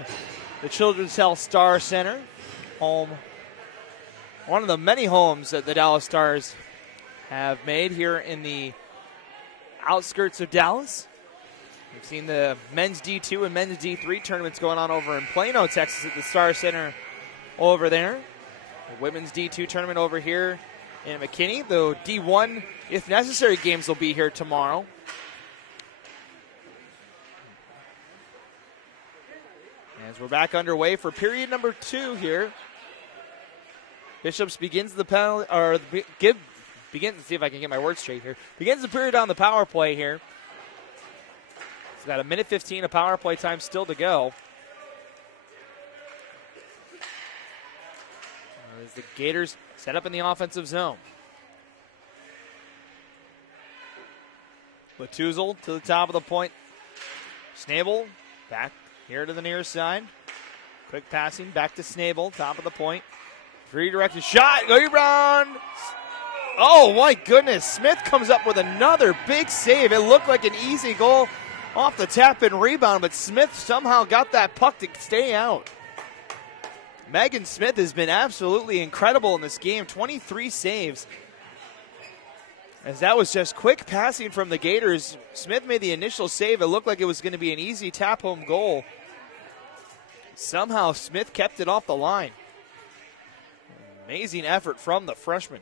the Children's Health Star Center, home, one of the many homes that the Dallas Stars have made here in the outskirts of Dallas. We've seen the men's D2 and men's D3 tournaments going on over in Plano, Texas at the Star Center over there. The women's D2 tournament over here in McKinney. The D1, if necessary, games will be here tomorrow. As we're back underway for period number 2 here. Bishops begins the penalty, or begins, let's see if I can get my words straight here. Begins the period on the power play here. It's got a minute 15 of power play time still to go. As the Gators set up in the offensive zone. Latuzal to the top of the point. Snabel back here to the near side. Quick passing back to Snabel, top of the point. Redirected shot, rebound. Oh my goodness, Smith comes up with another big save. It looked like an easy goal off the tap and rebound, but Smith somehow got that puck to stay out. Megan Smith has been absolutely incredible in this game, 23 saves. As that was just quick passing from the Gators. Smith made the initial save. It looked like it was going to be an easy tap-home goal. Somehow Smith kept it off the line. Amazing effort from the freshman.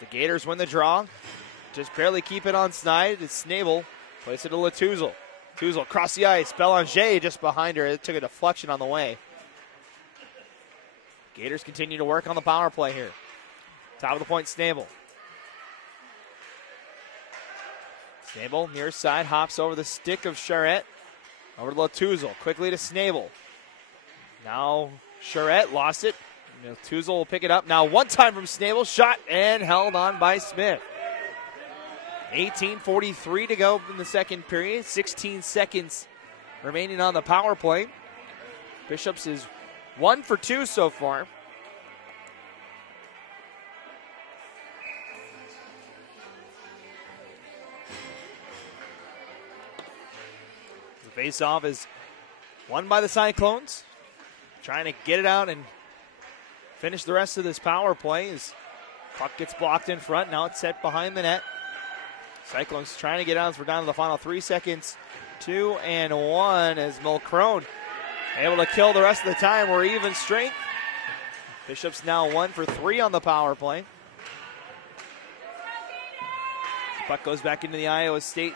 The Gators win the draw. Just barely keep it on side. It's Snabel. Place it to Latuzal. Latuzal across the ice. Belanger just behind her. It took a deflection on the way. Gators continue to work on the power play here. Top of the point, Snabel. Snabel, near side, hops over the stick of Charette. Over to Latuzal. Quickly to Snabel. Now Charette lost it. Latuzal will pick it up. Now one time from Snabel. Shot and held on by Smith. 18:43 to go in the second period. 16 seconds remaining on the power play. Bishops is 1 for 2 so far. The face-off is won by the Cyclones. Trying to get it out and finish the rest of this power play as puck gets blocked in front. Now it's set behind the net. Cyclones trying to get out as we're down to the final 3 seconds. 2 and 1 as Mulcrone able to kill the rest of the time. We're even strength. Bishop's now 1 for 3 on the power play. Puck goes back into the Iowa State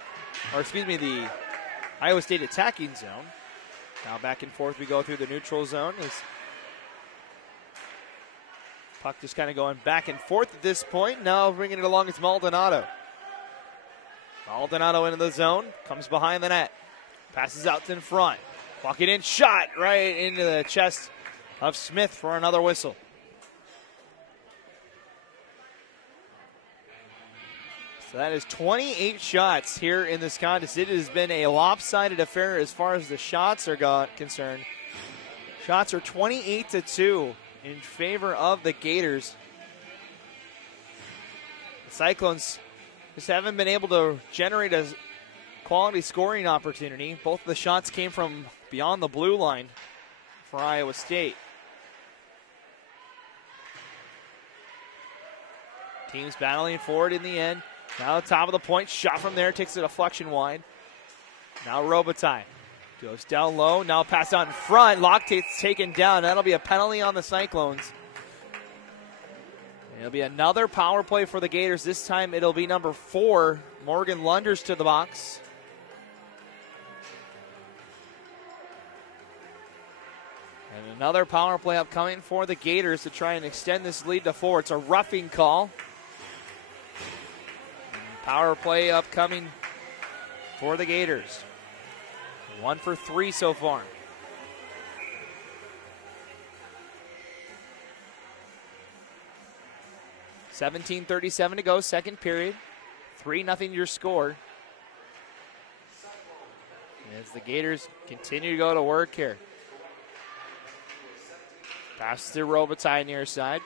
attacking zone. Now back and forth we go through the neutral zone. As puck just kind of going back and forth at this point. Now bringing it along is Maldonado. Maldonado into the zone, comes behind the net, passes out in front, walking in, shot right into the chest of Smith for another whistle. So that is 28 shots here in this contest. It has been a lopsided affair as far as the shots are concerned. Shots are 28-2 in favor of the Gators. The Cyclones just haven't been able to generate a quality scoring opportunity. Both of the shots came from beyond the blue line for Iowa State. Teams battling forward in the end. Now top of the point, shot from there, takes a deflection wide. Now Robitaille goes down low, now pass out in front. Loctate's taken down. That'll be a penalty on the Cyclones. It'll be another power play for the Gators. This time it'll be number 4. Morgan Lunders to the box. And another power play upcoming for the Gators to try and extend this lead to 4. It's a roughing call. Power play upcoming for the Gators. 1 for 3 so far. 17:37 to go, second period. 3-0 your score. As the Gators continue to go to work here. Pass to Robitaille near side.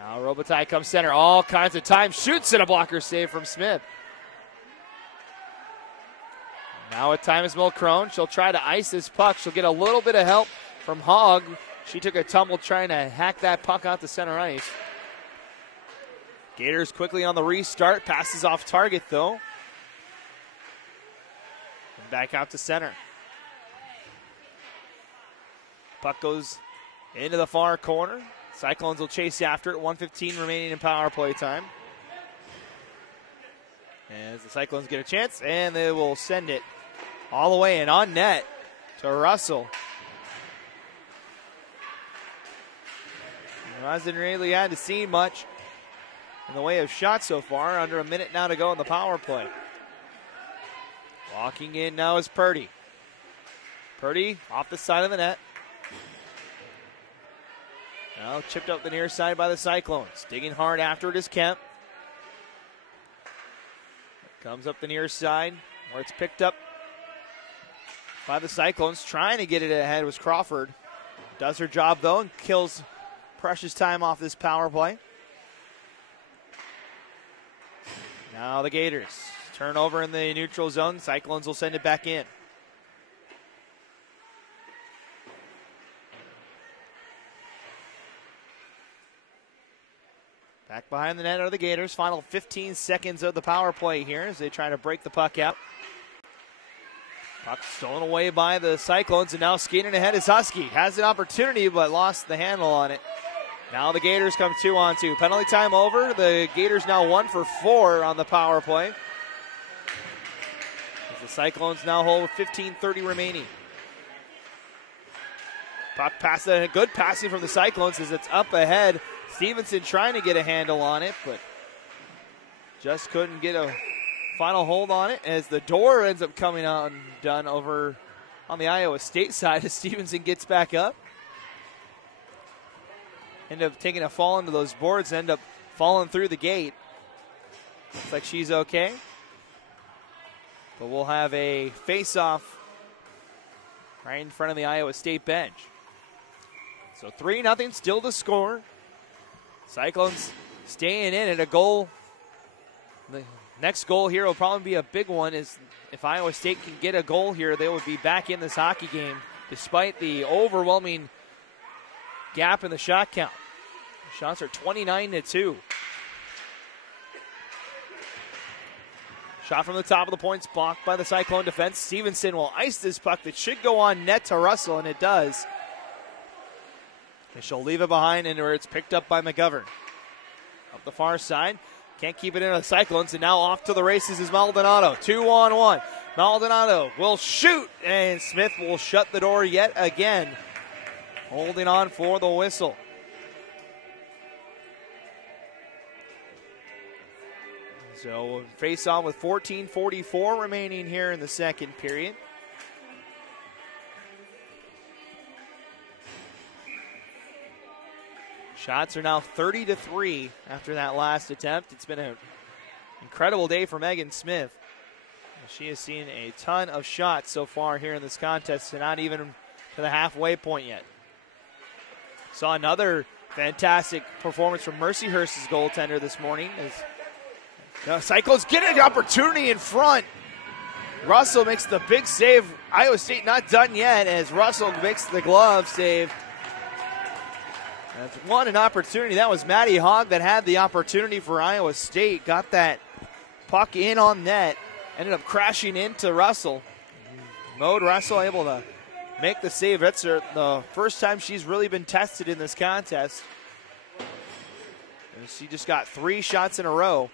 Now Robitaille comes center, all kinds of time, shoots and a blocker save from Smith. Now with time is Mulcrone. She'll try to ice this puck. She'll get a little bit of help from Hogg. She took a tumble trying to hack that puck out to center ice. Gators quickly on the restart. Passes off target though. And back out to center. Puck goes into the far corner. Cyclones will chase after it. 1:15 remaining in power play time. As the Cyclones get a chance, and they will send it all the way and on net to Russell. Hasn't really had to see much in the way of shots so far. Under a minute now to go in the power play. Walking in now is Purdy. Purdy off the side of the net. Now chipped up the near side by the Cyclones. Digging hard after it is Kemp. Comes up the near side where it's picked up by the Cyclones. Trying to get it ahead was Crawford. Does her job though and kills precious time off this power play. Now the Gators turn over in the neutral zone. Cyclones will send it back in. Back behind the net are the Gators. Final 15 seconds of the power play here as they try to break the puck out. Puck stolen away by the Cyclones, and now skating ahead is Husky. Has an opportunity, but lost the handle on it. Now the Gators come 2-on-2. Penalty time over. The Gators now 1 for 4 on the power play. As the Cyclones now hold with 15:30 remaining. Puck pass, good passing from the Cyclones as it's up ahead. Stevenson trying to get a handle on it, but just couldn't get a final hold on it as the door ends up coming out and done over on the Iowa State side as Stevenson gets back up. End up taking a fall into those boards, end up falling through the gate. Looks like she's okay. But we'll have a face-off right in front of the Iowa State bench. So 3-0 still to score. Cyclones staying in at a goal. The next goal here will probably be a big one. Is if Iowa State can get a goal here, they would be back in this hockey game despite the overwhelming gap in the shot count. Shots are 29-2. Shot from the top of the points, blocked by the Cyclone defense. Stevenson will ice this puck that should go on net to Russell, and it does. And she'll leave it behind and where it's picked up by McGovern. Up the far side. Can't keep it in the Cyclones, and now off to the races is Maldonado. 2-on-1. Maldonado will shoot, and Smith will shut the door yet again. Holding on for the whistle. So face on with 14:44 remaining here in the second period. Shots are now 30-3 after that last attempt. It's been an incredible day for Megan Smith. She has seen a ton of shots so far here in this contest, and not even to the halfway point yet. Saw another fantastic performance from Mercyhurst's goaltender this morning. As the Cyclones get an opportunity in front. Russell makes the big save. Iowa State not done yet as Russell makes the glove save. That's one an opportunity. That was Maddie Hogg that had the opportunity for Iowa State. Got that puck in on net. Ended up crashing into Russell. Mode Russell able to make the save. That's the first time she's really been tested in this contest. And she just got 3 shots in a row.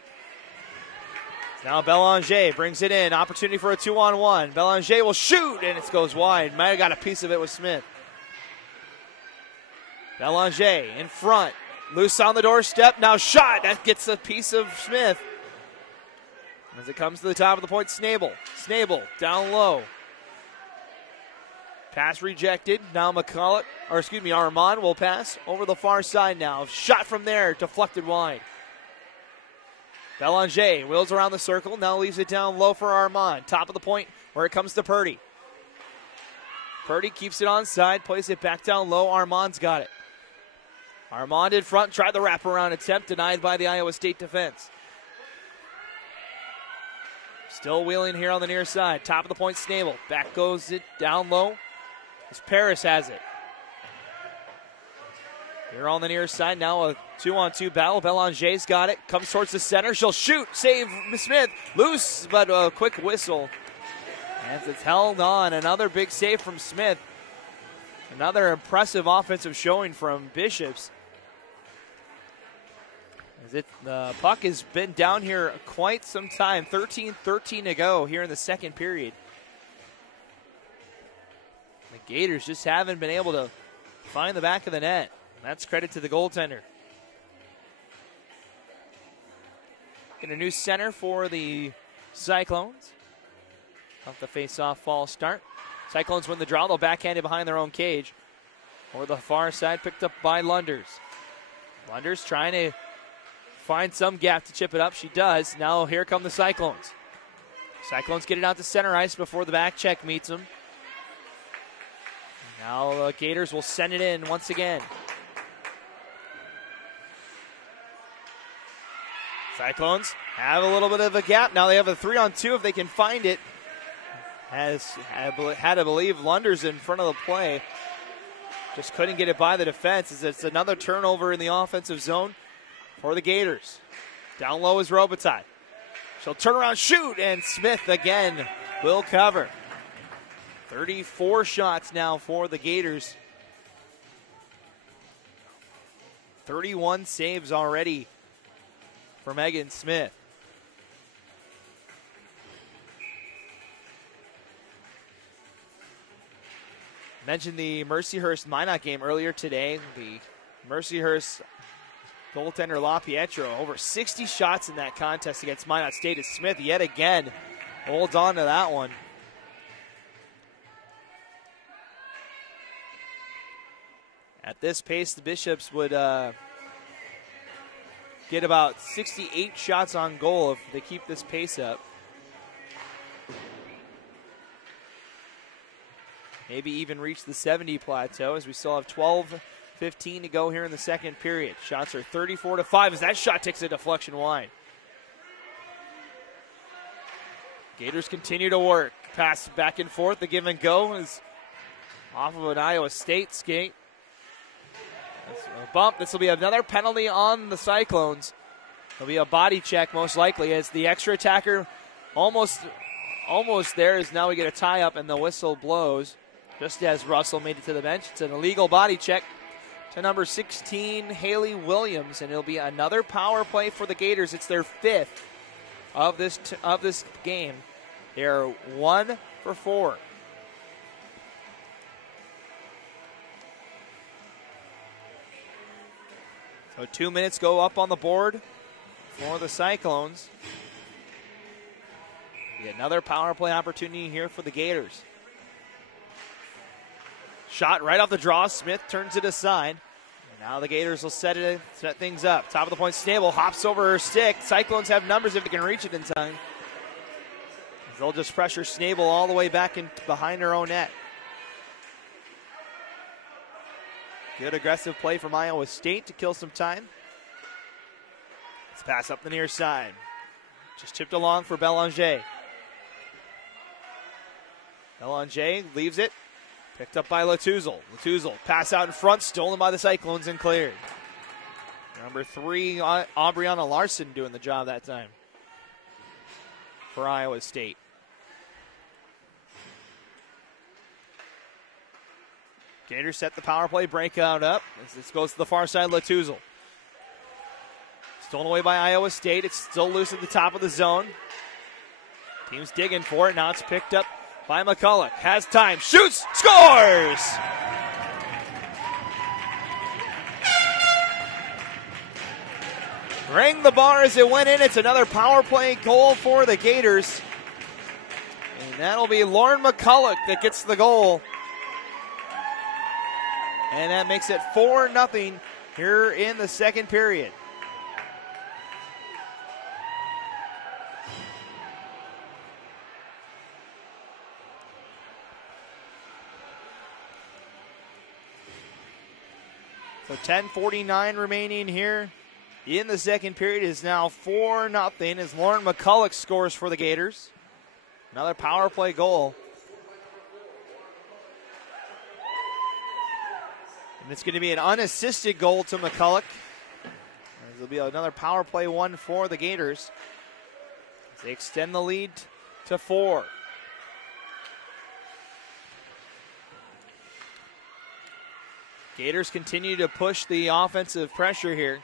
Now Belanger brings it in. Opportunity for a 2-on-1. Belanger will shoot, and it goes wide. Might have got a piece of it with Smith. Belanger in front. Loose on the doorstep. Now shot. That gets a piece of Smith. As it comes to the top of the point, Snabel. Snabel down low. Pass rejected. Now Armand will pass over the far side now. Shot from there, deflected wide. Belanger wheels around the circle. Now leaves it down low for Armand. Top of the point where it comes to Purdy. Purdy keeps it on side, plays it back down low. Armand's got it. Armand in front, tried the wraparound attempt, denied by the Iowa State defense. Still wheeling here on the near side. Top of the point, Snabel. Back goes it down low as Paris has it. Here on the near side, now a 2-on-2 battle. Belanger's got it. Comes towards the center. She'll shoot. Save Smith. Loose, but a quick whistle. As it's held on. Another big save from Smith. Another impressive offensive showing from Bishops. The puck has been down here quite some time. 13-13 to go here in the second period. The Gators just haven't been able to find the back of the net. That's credit to the goaltender. Get a new center for the Cyclones. Off the face-off false start. Cyclones win the draw. They'll backhand it behind their own cage. Over the far side, picked up by Lunders. Lunders trying to find some gap to chip it up. She does. Now here come the Cyclones. Cyclones get it out to center ice before the back check meets them. Now the Gators will send it in once again. Cyclones have a little bit of a gap. Now they have a 3-on-2 if they can find it. Had to believe Lunders in front of the play. Just couldn't get it by the defense as it's another turnover in the offensive zone for the Gators. Down low is Robitaille. She'll turn around, shoot, and Smith again will cover. 34 shots now for the Gators. 31 saves already for Megan Smith. Mentioned the Mercyhurst Minot game earlier today. The Mercyhurst goaltender LaPietro, over 60 shots in that contest against Minot State. As Smith yet again holds on to that one. At this pace, the Bishops would get about 68 shots on goal if they keep this pace up. Maybe even reach the 70 plateau as we still have 12-15 to go here in the second period. Shots are 34-5 as that shot takes a deflection wide. Gators continue to work. Pass back and forth. The give and go is off of an Iowa State skate. That's a bump. This will be another penalty on the Cyclones. It'll be a body check most likely as the extra attacker almost there as now we get a tie up and the whistle blows. Just as Russell made it to the bench. It's an illegal body check to number 16, Haley Williams, and it'll be another power play for the Gators. It's their fifth of this game. They're 1 for 4. So 2 minutes go up on the board for the Cyclones. Another power play opportunity here for the Gators. Shot right off the draw. Smith turns it aside. And now the Gators will set things up. Top of the point, Snabel hops over her stick. Cyclones have numbers if they can reach it in time. They'll just pressure Snabel all the way back in behind her own net. Good aggressive play from Iowa State to kill some time. Let's pass up the near side. Just chipped along for Belanger. Belanger leaves it. Picked up by Latuzel. Latuzel pass out in front, stolen by the Cyclones and cleared. Number 3, Aubriana Larson doing the job that time for Iowa State. Gators set the power play breakout up. As this goes to the far side, Latuzel. Stolen away by Iowa State. It's still loose at the top of the zone. Team's digging for it. Now it's picked up by McCulloch. Has time. Shoots. Scores! Rang the bar as it went in. It's another power play goal for the Gators. And that'll be Lauren McCulloch that gets the goal. And that makes it 4-0 here in the second period. So 10:49 remaining here in the second period. Is now 4-0 as Lauren McCulloch scores for the Gators. Another power play goal. And it's going to be an unassisted goal to McCulloch. There'll be another power play one for the Gators. They extend the lead to 4. Gators continue to push the offensive pressure here.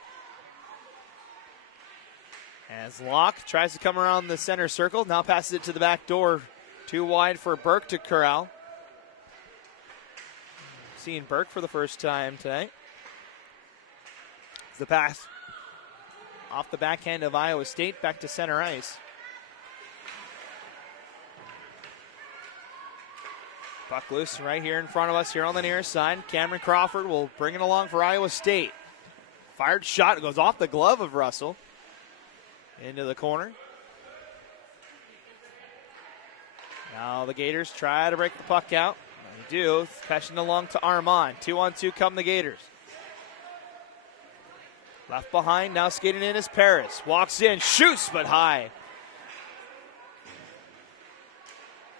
As Locke tries to come around the center circle, now passes it to the back door. Too wide for Burke to corral. Seeing Burke for the first time tonight. The pass off the backhand of Iowa State back to center ice. Puck loose right here in front of us here on the near side. Cameron Crawford will bring it along for Iowa State. Fired shot, goes off the glove of Russell. Into the corner. Now the Gators try to break the puck out. They do. Passing along to Armand. 2-on-2 come the Gators. Left behind, now skating in is Paris. Walks in, shoots, but high.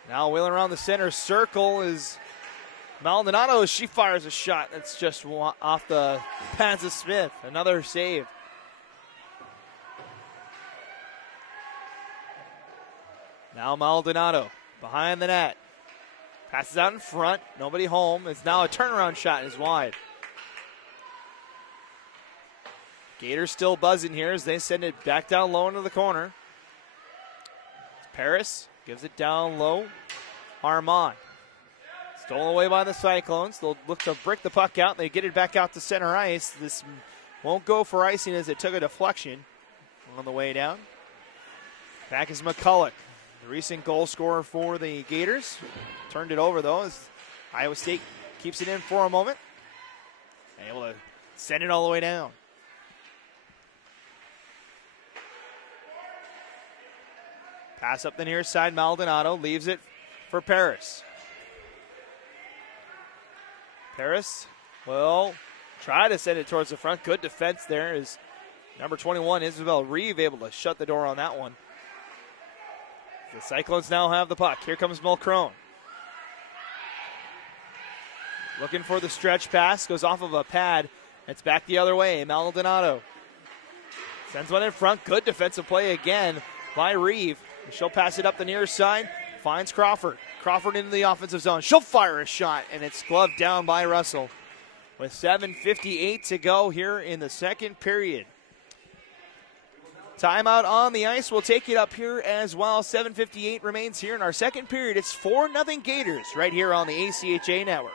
Now wheeling around the center circle is Maldonado. She fires a shot that's just off the pads of Smith. Another save. Now Maldonado behind the net. Passes out in front. Nobody home. It's now a turnaround shot and is wide. Gators still buzzing here as they send it back down low into the corner. Paris gives it down low. Armand. Stolen away by the Cyclones. They'll look to break the puck out. They get it back out to center ice. This won't go for icing as it took a deflection on the way down. Back is McCulloch, the recent goal scorer for the Gators. Turned it over, though, as Iowa State keeps it in for a moment. And able to send it all the way down. Pass up the near side. Maldonado leaves it for Paris. Paris will try to send it towards the front. Good defense there is number 21, Isabel Reeve, able to shut the door on that one. The Cyclones now have the puck. Here comes Mulcrone. Looking for the stretch pass. Goes off of a pad. It's back the other way. Maldonado sends one in front. Good defensive play again by Reeve. She'll pass it up the near side. Finds Crawford. Crawford into the offensive zone. She'll fire a shot, and it's gloved down by Russell. With 7:58 to go here in the second period. Timeout on the ice. We'll take it up here as well. 7:58 remains here in our second period. It's 4-0 Gators right here on the ACHA Network.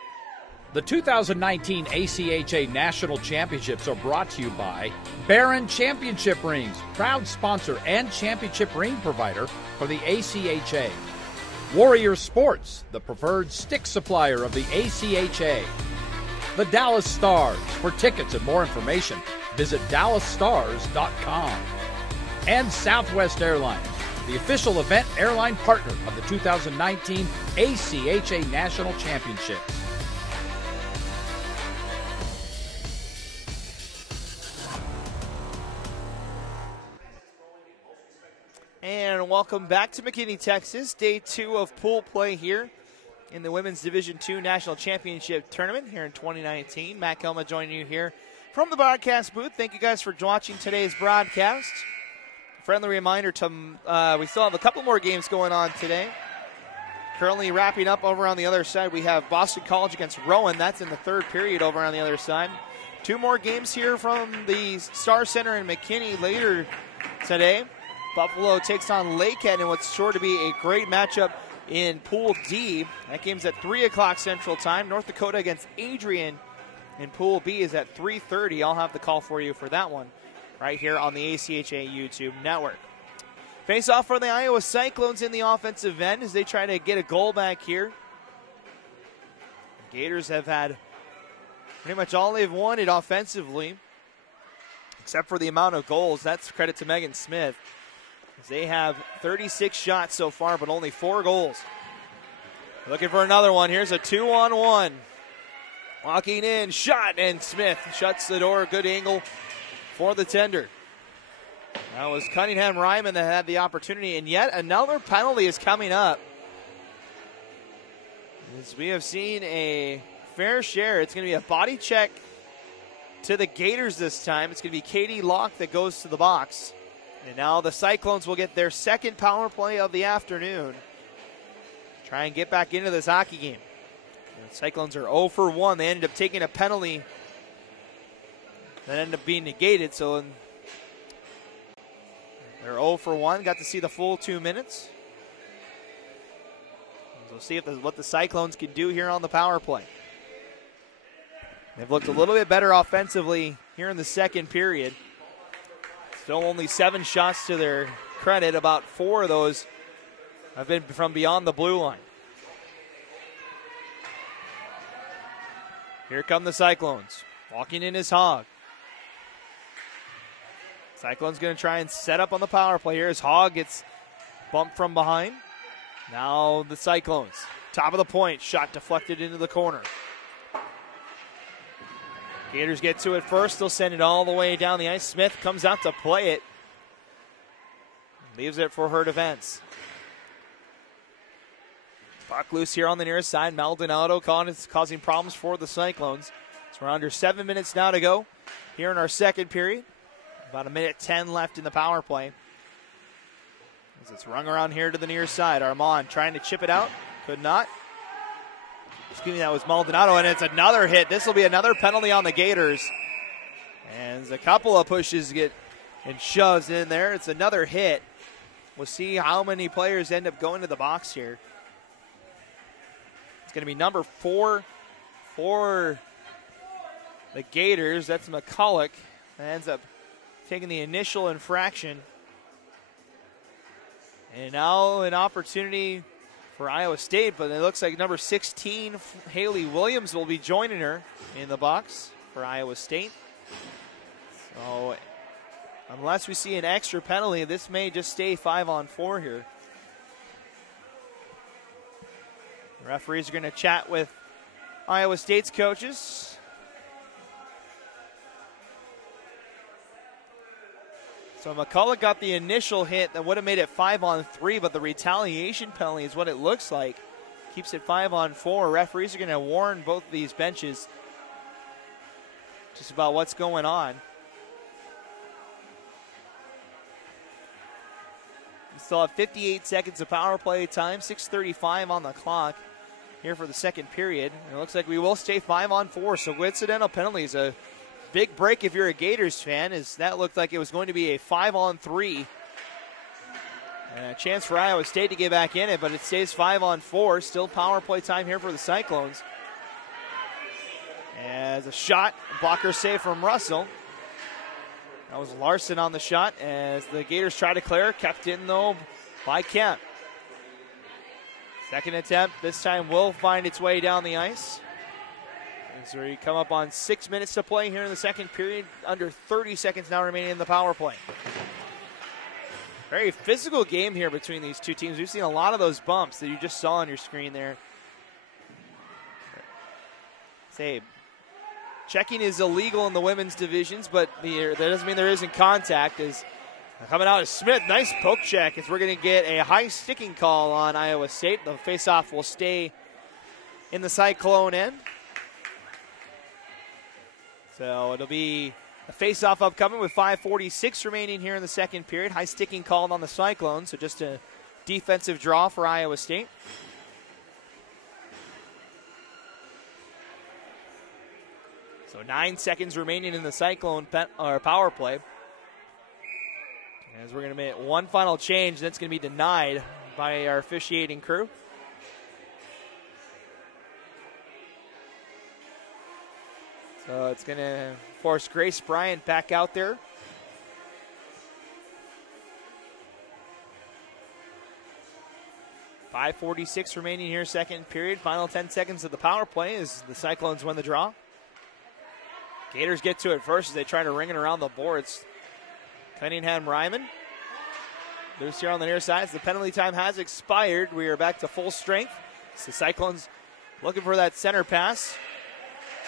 The 2019 ACHA National Championships are brought to you by Barron Championship Rings, proud sponsor and championship ring provider for the ACHA. Warrior Sports, the preferred stick supplier of the ACHA. The Dallas Stars. For tickets and more information, visit dallasstars.com. And Southwest Airlines, the official event airline partner of the 2019 ACHA National Championships. And welcome back to McKinney, Texas. Day 2 of pool play here in the Women's Division II National Championship Tournament here in 2019. Matt Kelma joining you here from the broadcast booth. Thank you guys for watching today's broadcast. Friendly reminder to we still have a couple more games going on today. Currently wrapping up over on the other side. We have Boston College against Rowan. That's in the third period over on the other side. 2 more games here from the Star Center in McKinney later today. Buffalo takes on Lakehead in what's sure to be a great matchup in Pool D. That game's at 3 o'clock Central Time. North Dakota against Adrian in Pool B is at 3:30. I'll have the call for you for that one right here on the ACHA YouTube network. Face off for the Iowa Cyclones in the offensive end as they try to get a goal back here. The Gators have had pretty much all they've wanted offensively, except for the amount of goals. That's credit to Megan Smith. They have 36 shots so far, but only 4 goals. Looking for another one. Here's a 2-on-1. Walking in, shot, and Smith shuts the door. Good angle for the tender. That was Cunningham Ryman that had the opportunity, and yet another penalty is coming up. As we have seen a fair share, it's going to be a body check to the Gators this time. It's going to be Katie Locke that goes to the box. And now the Cyclones will get their second power play of the afternoon. Try and get back into this hockey game. The Cyclones are 0 for 1. They ended up taking a penalty that ended up being negated. So they're 0 for 1. Got to see the full 2 minutes. We'll see what the Cyclones can do here on the power play. They've looked a little bit better offensively here in the second period. Still only 7 shots to their credit. About 4 of those have been from beyond the blue line. Here come the Cyclones. Walking in is Hogg. Cyclones going to try and set up on the power play here as Hogg gets bumped from behind. Now the Cyclones. Top of the point. Shot deflected into the corner. Gators get to it first. They'll send it all the way down the ice. Smith comes out to play it. Leaves it for her defense. Puck loose here on the near side. Maldonado causing problems for the Cyclones. So we're under 7 minutes now to go here in our second period. About 1:10 left in the power play. As it's rung around here to the near side. Armand trying to chip it out. Could not. Excuse me, that was Maldonado, and it's another hit. This will be another penalty on the Gators. And a couple of pushes get and shoves in there. It's another hit. We'll see how many players end up going to the box here. It's going to be number 4 for the Gators. That's McCulloch. That ends up taking the initial infraction. And now an opportunity for Iowa State, but it looks like number 16, Haley Williams, will be joining her in the box for Iowa State. So unless we see an extra penalty, this may just stay 5-on-4 here. The referees are going to chat with Iowa State's coaches. So McCulloch got the initial hit that would have made it 5-on-3, but the retaliation penalty is what it looks like. Keeps it 5-on-4. Referees are going to warn both of these benches just about what's going on. We still have 58 seconds of power play time, 6:35 on the clock here for the second period. And it looks like we will stay 5-on-4, so coincidental penalties. A big break if you're a Gators fan, as that looked like it was going to be a 5-on-3. And a chance for Iowa State to get back in it, but it stays 5-on-4. Still power play time here for the Cyclones. As a shot, blocker save from Russell. That was Larson on the shot as the Gators try to clear. Kept in, though, by Kemp. Second attempt, this time will find its way down the ice. As we come up on 6 minutes to play here in the second period. Under 30 seconds now remaining in the power play. Very physical game here between these two teams. We've seen a lot of those bumps that you just saw on your screen there. Say, checking is illegal in the women's divisions, but that doesn't mean there isn't contact. As coming out is Smith. Nice poke check as we're going to get a high sticking call on Iowa State. The faceoff will stay in the Cyclone end. So it'll be a face-off upcoming with 5:46 remaining here in the second period. High sticking called on the Cyclones, so just a defensive draw for Iowa State. So 9 seconds remaining in the Cyclone power play. As we're going to make one final change, that's going to be denied by our officiating crew. So it's going to force Grace Bryant back out there. .546 remaining here, second period. Final 10 seconds of the power play as the Cyclones win the draw. Gators get to it first as they try to ring it around the boards. Cunningham Ryman. Loose here on the near side as the penalty time has expired. We are back to full strength. It's the Cyclones looking for that center pass.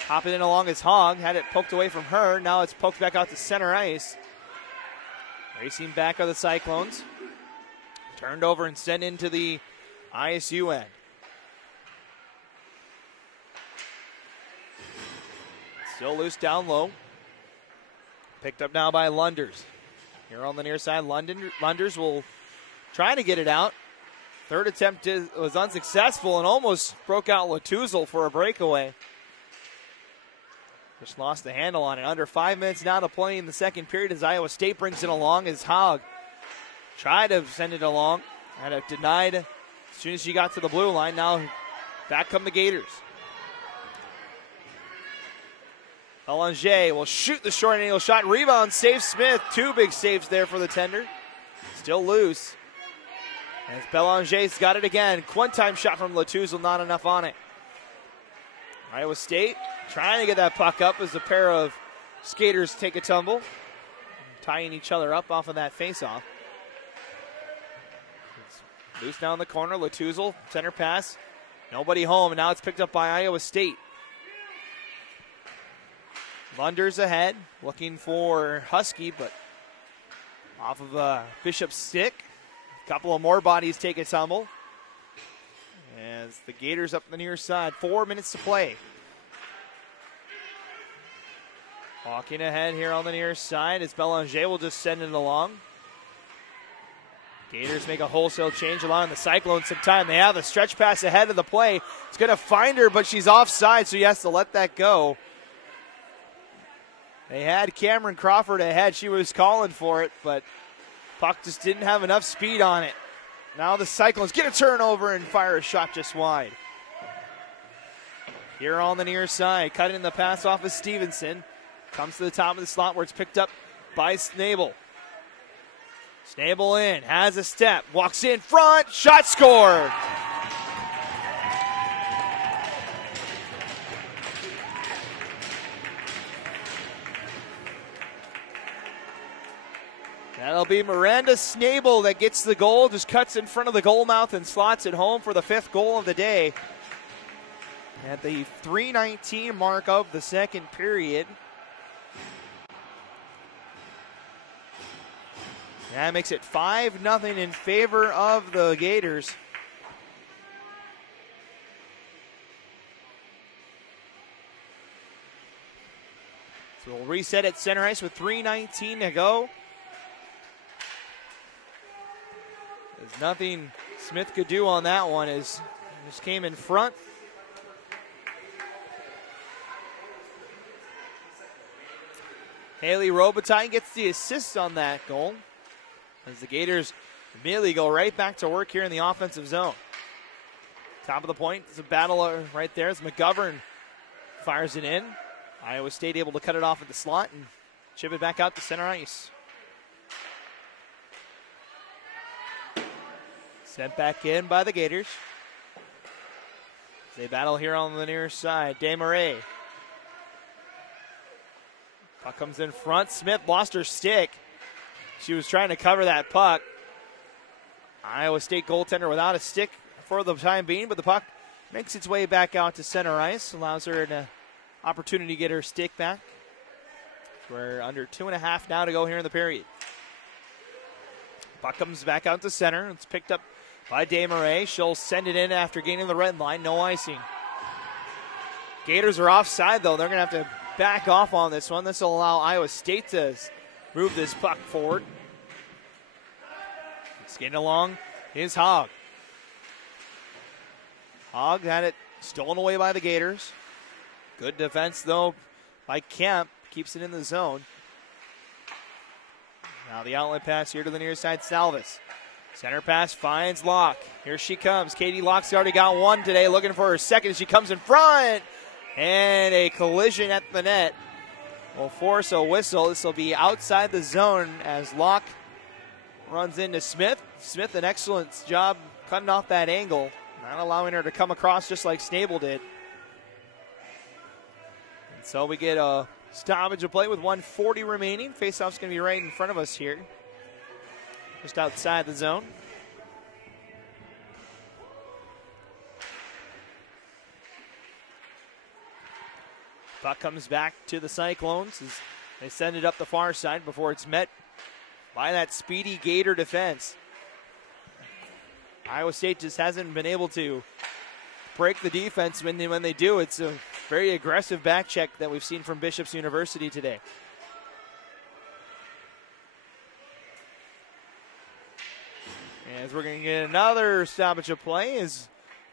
Hopping in along is Hogg. Had it poked away from her. Now it's poked back out to center ice. Racing back are the Cyclones. Turned over and sent into the ISU end. Still loose down low. Picked up now by Lunders. Here on the near side, Lunders will try to get it out. Third attempt was unsuccessful and almost broke out Latuzel for a breakaway. Just lost the handle on it. Under 5 minutes now to play in the second period as Iowa State brings it along as Hogg tried to send it along. Had it denied as soon as she got to the blue line. Now back come the Gators. Belanger will shoot the short angle shot. Rebound, save Smith. Two big saves there for the tender. Still loose. As Belanger's got it again. One time shot from Latuzel, not enough on it. Iowa State trying to get that puck up as a pair of skaters take a tumble. Tying each other up off of that faceoff. It's loose down the corner. Latuzel, center pass. Nobody home, and now it's picked up by Iowa State. Lunders ahead, looking for Husky, but off of Bishop's stick. A couple of more bodies take a tumble. As the Gators up the near side, 4 minutes to play. Walking ahead here on the near side as Belanger will just send it along. Gators make a wholesale change, allowing the Cyclones some time. They have a stretch pass ahead of the play. It's going to find her, but she's offside, so he has to let that go. They had Cameron Crawford ahead. She was calling for it, but puck just didn't have enough speed on it. Now the Cyclones get a turnover and fire a shot just wide. Here on the near side, cutting the pass off of Stevenson. Comes to the top of the slot where it's picked up by Snabel. Snabel in, has a step, walks in front, shot scored. That'll be Miranda Snabel that gets the goal, just cuts in front of the goal mouth and slots it home for the 5th goal of the day. At the 3:19 mark of the second period. That makes it 5-0 in favor of the Gators. So we'll reset at center ice with 3:19 to go. There's nothing Smith could do on that one as just came in front. Haley Robitaille gets the assist on that goal as the Gators immediately go right back to work here in the offensive zone. Top of the point, it's a battle right there as McGovern fires it in. Iowa State able to cut it off at the slot and chip it back out to center ice. Sent back in by the Gators. They battle here on the near side. Desmarais. Puck comes in front. Smith lost her stick. She was trying to cover that puck. Iowa State goaltender without a stick for the time being, but the puck makes its way back out to center ice. Allows her an opportunity to get her stick back. We're under 2.5 now to go here in the period. Puck comes back out to center. It's picked up by Desmarais. She'll send it in after gaining the red line. No icing. Gators are offside, though. They're going to have to back off on this one. This will allow Iowa State to move this puck forward. Skating along is Hogg. Hogg had it stolen away by the Gators. Good defense, though, by Kemp. Keeps it in the zone. Now the outlet pass here to the near side, Salvis. Center pass finds Locke. Here she comes. Katie Locke's already got one today, looking for her second. She comes in front. And a collision at the net will force a whistle. This will be outside the zone as Locke runs into Smith. Smith, an excellent job cutting off that angle, not allowing her to come across just like Snabel did. And so we get a stoppage of play with 1:40 remaining. Faceoff's going to be right in front of us here, just outside the zone. Puck comes back to the Cyclones as they send it up the far side before it's met by that speedy Gator defense. Iowa State just hasn't been able to break the defense. When they do, it's a very aggressive back check that we've seen from Bishop's University today. As we're going to get another stoppage of play, is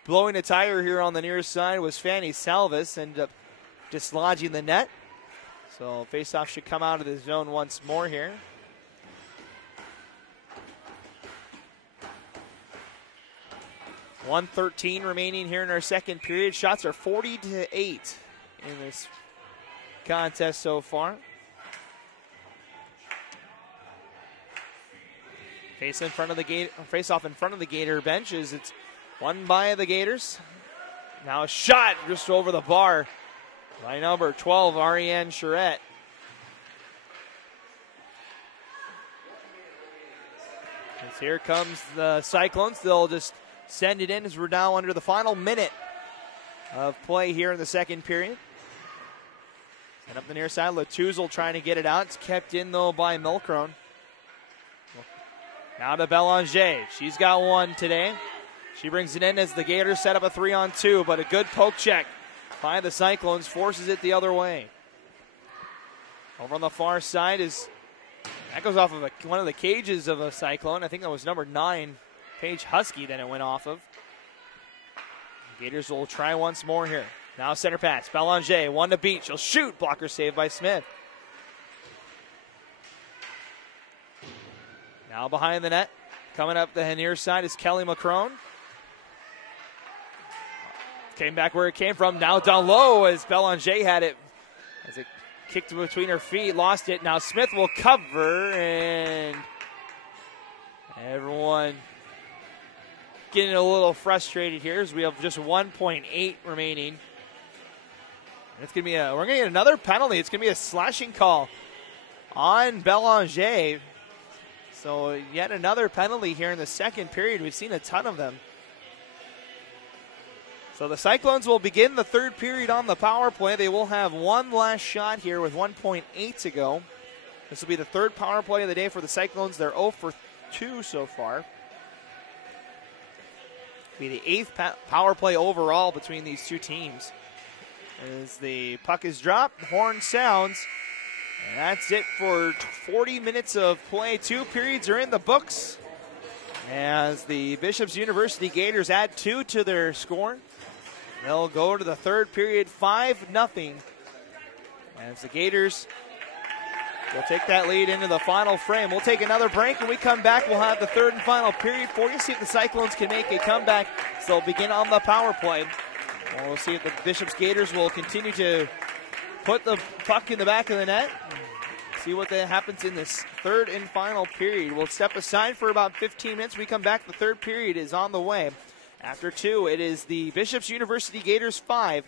blowing a tire here on the near side was Fanny Salvis, ended up dislodging the net. So faceoff should come out of the zone once more here. .113 remaining here in our second period. Shots are 40-8 in this contest so far. Face in front of the gate, face off in front of the Gator benches. It's won by the Gators. Now a shot just over the bar by number 12, Ariane Charette. As here comes the Cyclones. They'll just send it in as we're now under the final minute of play here in the second period. And up the near side, Latuzal trying to get it out. It's kept in though by Milcrone. Now to Belanger. She's got one today. She brings it in as the Gators set up a 3-on-2, but a good poke check by the Cyclones forces it the other way. Over on the far side that goes off of one of the cages of a Cyclone. I think that was number 9, Paige Husky, that it went off of. Gators will try once more here. Now center pass. Belanger, one to beat. She'll shoot. Blocker saved by Smith. Now behind the net. Coming up the near side is Kelly McCrone. Came back where it came from. Now down low as Belanger had it. As it kicked between her feet. Lost it. Now Smith will cover. And everyone getting a little frustrated here as we have just 1.8 remaining. And it's gonna be we're gonna get another penalty. It's gonna be a slashing call on Belanger. So yet another penalty here in the second period. We've seen a ton of them. So the Cyclones will begin the third period on the power play. They will have one last shot here with 1.8 to go. This will be the third power play of the day for the Cyclones. They're 0 for 2 so far. Be the 8th power play overall between these two teams. As the puck is dropped, horn sounds, and that's it for 40 minutes of play. 2 periods are in the books as the Bishop's University Gators add 2 to their score. They'll go to the third period 5-0 as the Gators will take that lead into the final frame. We'll take another break. When we come back, we'll have the third and final period for you. See if the Cyclones can make a comeback. So they'll begin on the power play. And we'll see if the Bishop's Gators will continue to put the puck in the back of the net. See what happens in this third and final period. We'll step aside for about 15 minutes. When we come back, the third period is on the way. After 2, it is the Bishop's University Gators 5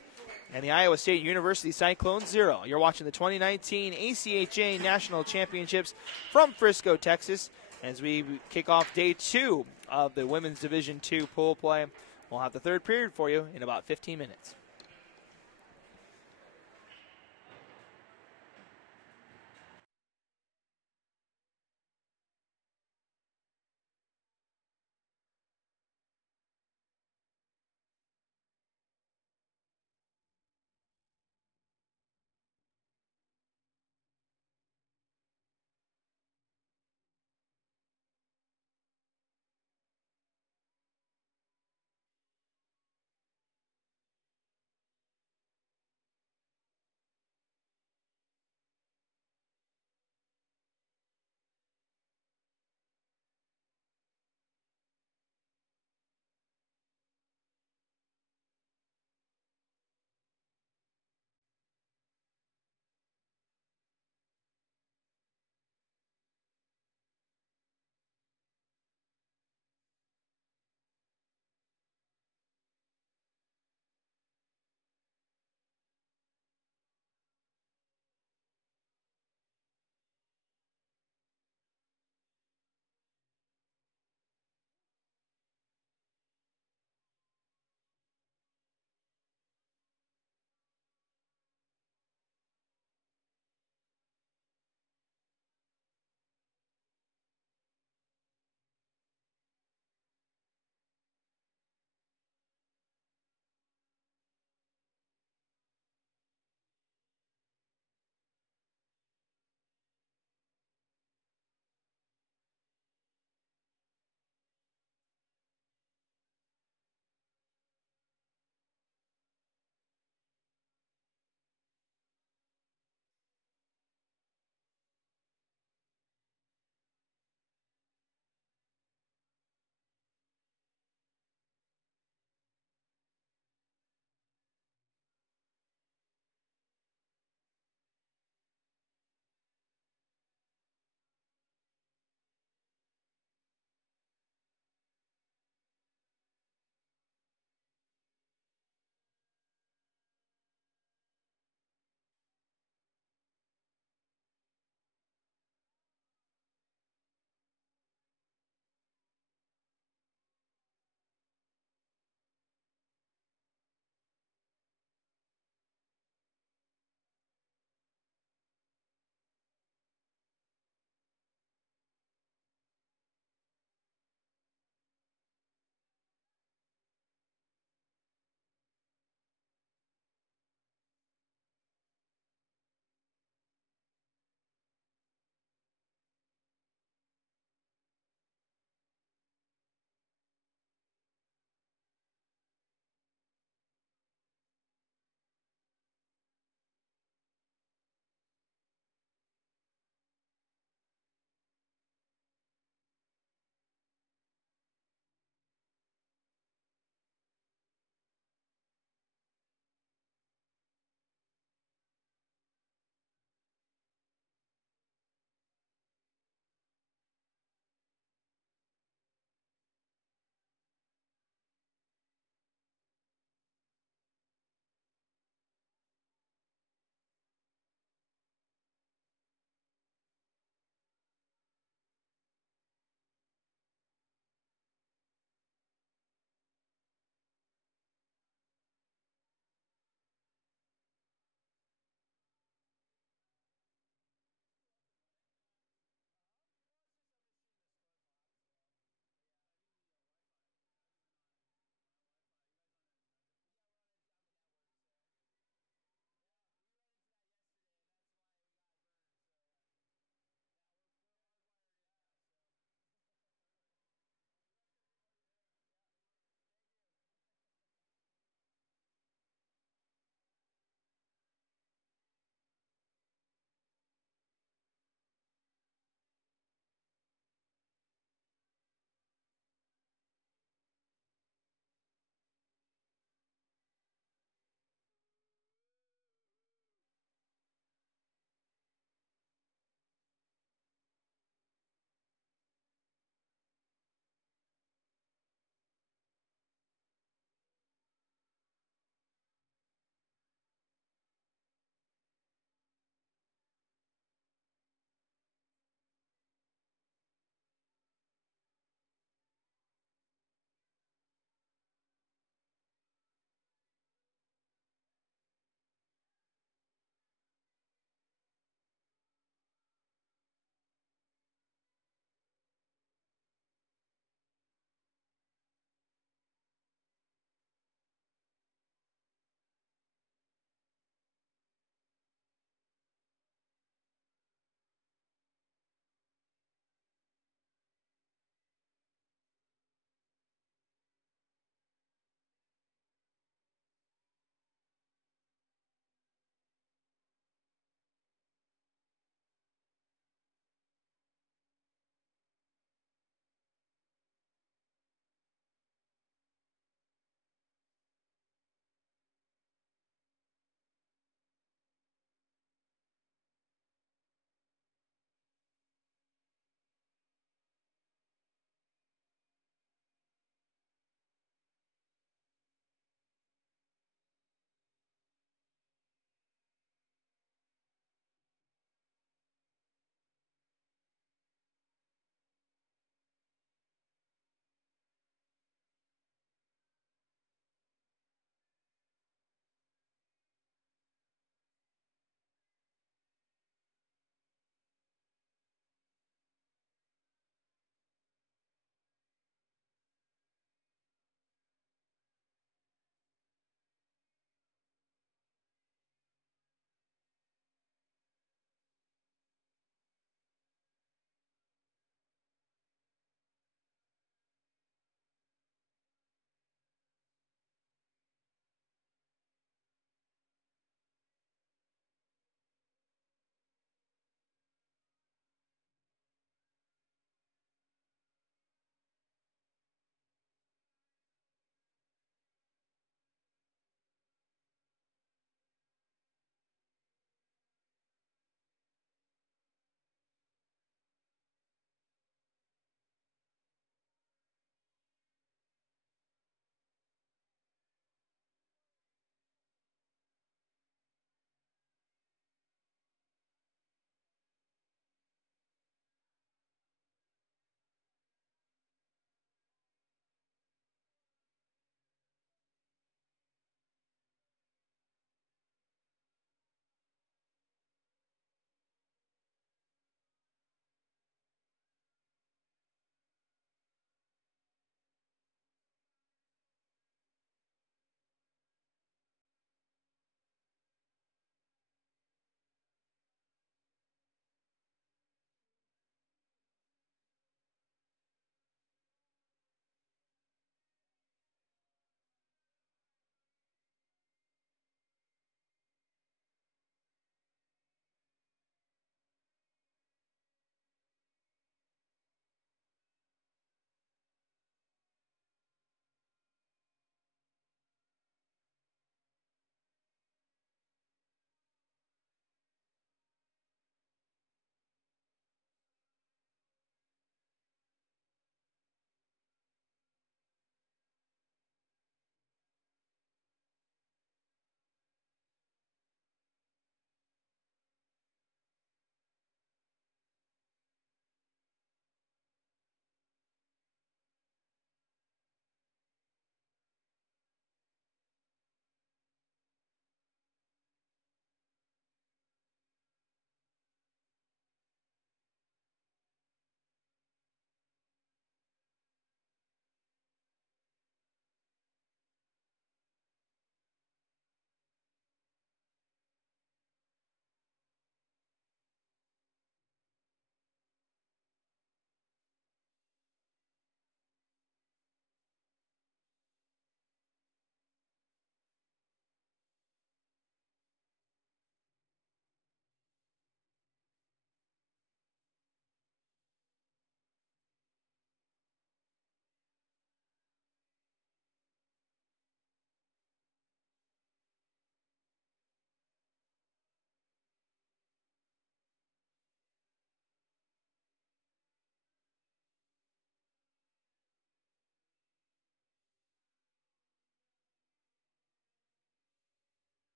and the Iowa State University Cyclones 0. You're watching the 2019 ACHA National Championships from Frisco, Texas, as we kick off day 2 of the Women's Division II pool play. We'll have the third period for you in about 15 minutes.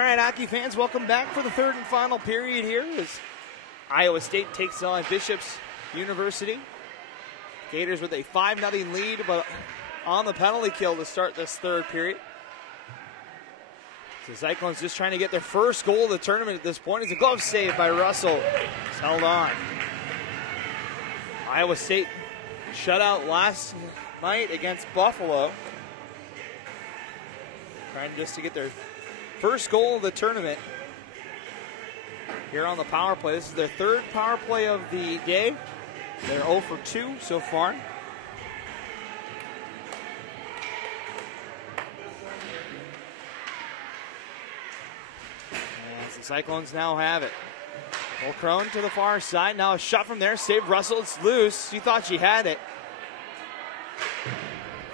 right, hockey fans, welcome back for the third and final period here as Iowa State takes on Bishop's University. Gators with a 5-0 lead, but on the penalty kill to start this third period. The Cyclones just trying to get their first goal of the tournament at this point. It's a glove save by Russell. It's held on. Iowa State shut out last night against Buffalo. Trying just to get their first goal of the tournament here on the power play. This is their third power play of the day. They're 0 for 2 so far. As the Cyclones now have it. Mulcrone to the far side. Now a shot from there. Saved Russell. It's loose. She thought she had it.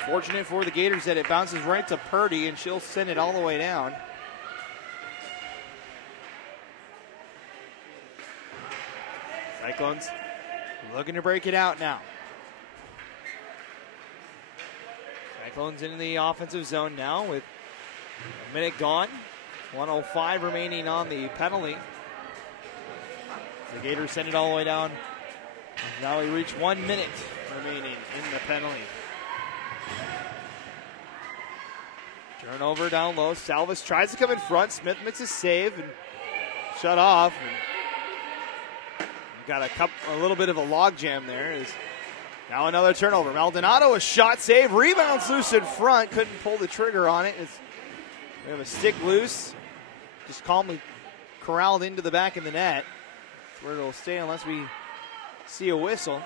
Fortunate for the Gators that it bounces right to Purdy, and she'll send it all the way down. Cyclones looking to break it out now. Cyclones in the offensive zone now with a minute gone. 1:05 remaining on the penalty. The Gators send it all the way down. Now we reach 1 minute remaining in the penalty. Turnover down low. Salvis tries to come in front. Smith makes a save and shut off. And got a little bit of a log jam there. Now another turnover. Maldonado, a shot save. Rebounds loose in front. Couldn't pull the trigger on it. We have a stick loose. Just calmly corralled into the back of the net. That's where it'll stay unless we see a whistle.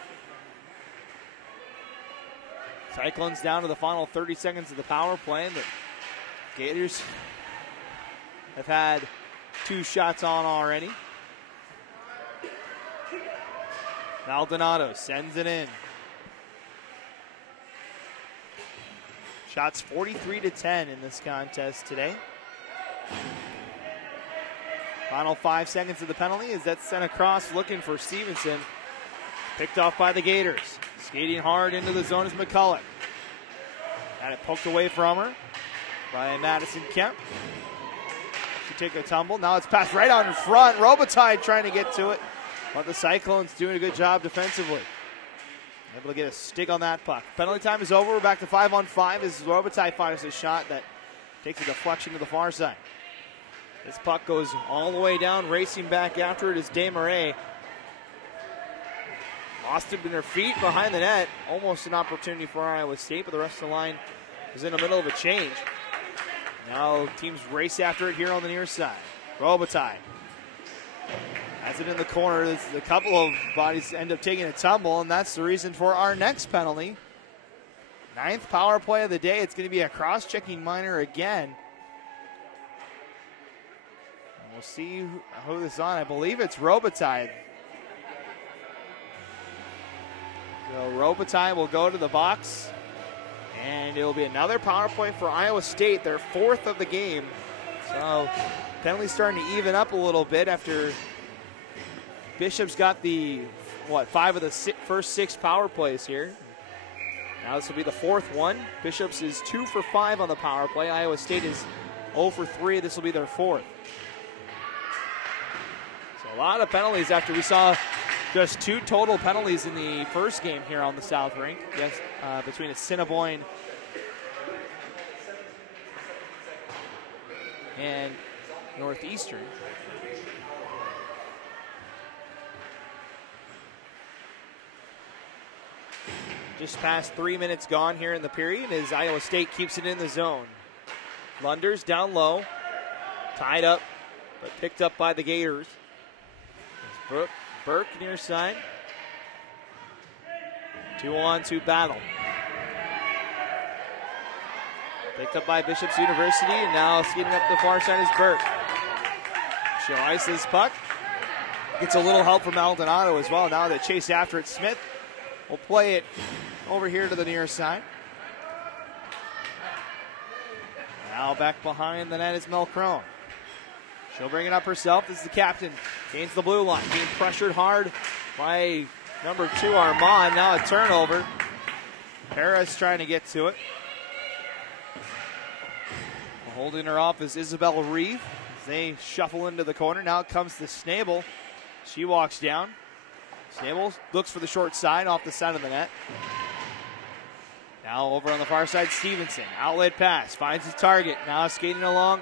Cyclones down to the final 30 seconds of the power play. And the Gators have had 2 shots on already. Maldonado sends it in. Shots 43-10 in this contest today. Final 5 seconds of the penalty is that sent across looking for Stevenson. Picked off by the Gators. Skating hard into the zone is McCulloch. Had it poked away from her by Madison Kemp. She take a tumble. Now it's passed right out in front. Robitaille trying to get to it. But the Cyclones doing a good job defensively. Able to get a stick on that puck. Penalty time is over. We're back to 5-on-5 as Robitaille fires a shot that takes a deflection to the far side. This puck goes all the way down. Racing back after it is Desmarais. Lost it in her feet behind the net. Almost an opportunity for Iowa State, but the rest of the line is in the middle of a change. Now teams race after it here on the near side. Robitaille has it in the corner. A couple of bodies end up taking a tumble, and that's the reason for our next penalty. 9th power play of the day. It's going to be a cross-checking minor again. And we'll see who this is on. I believe it's Robitaille. So Robitaille will go to the box, and it'll be another power play for Iowa State, their 4th of the game. So penalty starting to even up a little bit after Bishop's got the, 5 of the first 6 power plays here. Now this will be the 4th one. Bishop's is 2 for 5 on the power play. Iowa State is 0 for 3. This will be their 4th. So a lot of penalties after we saw just 2 total penalties in the first game here on the South Rink. Yes, between Assiniboine and Northeastern. Just past 3 minutes gone here in the period as Iowa State keeps it in the zone. Lunders down low, tied up, but picked up by the Gators. Burke near side. 2-on-2 battle. Picked up by Bishop's University, and now skating up the far side is Burke. She'll ice this puck. Gets a little help from Maldonado as well. Now they chase after it. Smith will play it over here to the near side. Now back behind the net is Mulcrone. She'll bring it up herself. This is the captain. Gains the blue line. Being pressured hard by number 2, Armand. Now a turnover. Perez trying to get to it. Holding her off is Isabel Reeve. they shuffle into the corner. Now it comes to Snabel. She walks down. Snabel looks for the short side off the side of the net. Now over on the far side, Stevenson. Outlet pass, finds his target. Now skating along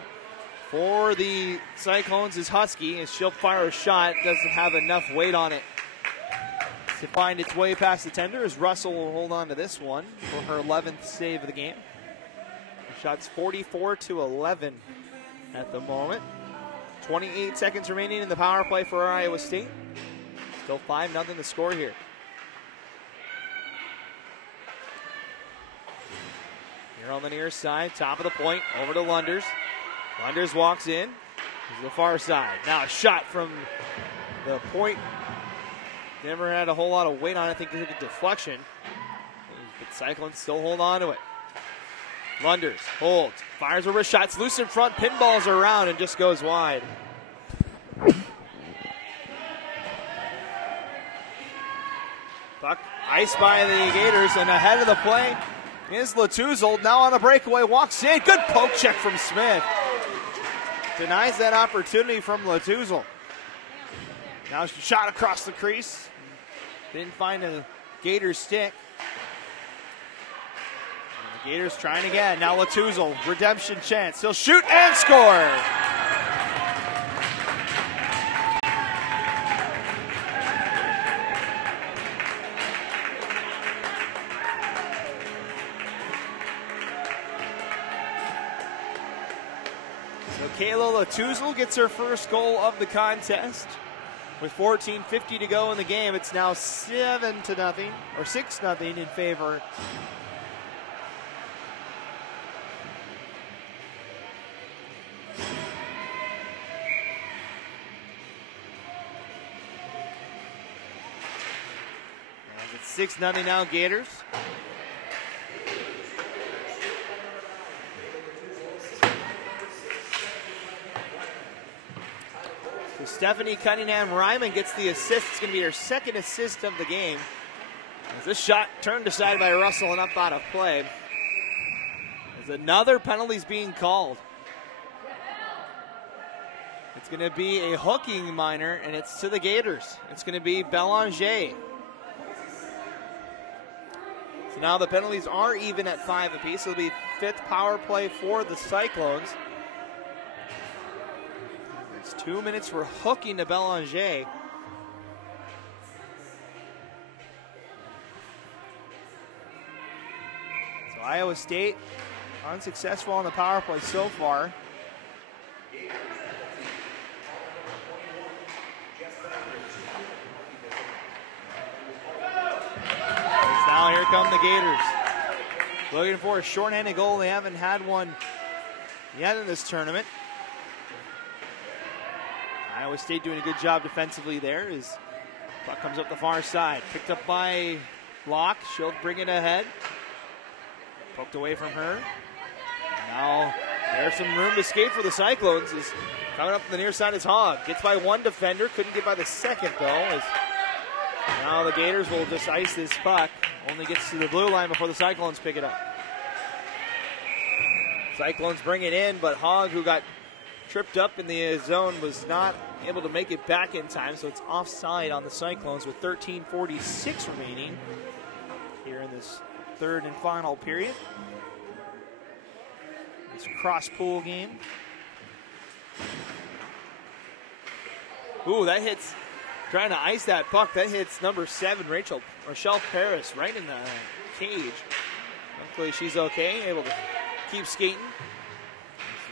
for the Cyclones is Husky, as she'll fire a shot. Doesn't have enough weight on it to find its way past the tender, as Russell will hold on to this one for her 11th save of the game. The shot's 44-11 at the moment. 28 seconds remaining in the power play for Iowa State. Still 5-0 to score here. Here on the near side, top of the point, over to Lunders. Lunders walks in. This is the far side. Now a shot from the point. Never had a whole lot of weight on it. I think it was a deflection. But Cyclones still hold on to it. Lunders holds, fires a wrist shot. It's loose in front, pinballs around, and just goes wide. Puck iced by the Gators, and ahead of the play is Latuzol. Now on a breakaway, walks in. Good poke check from Smith. Denies that opportunity from Latuzol. Now shot across the crease. Didn't find a Gator stick. And the Gators trying again. Now Latuzol, redemption chance. He'll shoot and score. So Kayla Latuzol gets her first goal of the contest. With 14:50 to go in the game, it's now 7-0 or 6-0 in favor. And it's 6-0 now, Gators. Stephanie Cunningham-Ryman gets the assist. It's going to be her second assist of the game. As this shot turned aside by Russell and up out of play. As another penalty is being called. It's going to be a hooking minor, and it's to the Gators. It's going to be Belanger. So now the penalties are even at 5 apiece. It'll be 5th power play for the Cyclones. 2 minutes for hooking to Belanger. So Iowa State unsuccessful on the power play so far. Now here come the Gators. Looking for a shorthanded goal. They haven't had one yet in this tournament. Iowa State doing a good job defensively there as puck comes up the far side. Picked up by Locke. She'll bring it ahead. Poked away from her. Now there's some room to skate for the Cyclones. Is coming up the near side is Hogg. Gets by one defender. Couldn't get by the second though. As now the Gators will just ice this puck. Only gets to the blue line before the Cyclones pick it up. Cyclones bring it in, but Hogg, who got tripped up in the zone, was not able to make it back in time, so it's offside on the Cyclones with 13:46 remaining here in this third and final period. This cross-pool game. Ooh, that hits, trying to ice that puck, that hits number 7, Rochelle Paris, right in the cage. Hopefully she's okay, able to keep skating.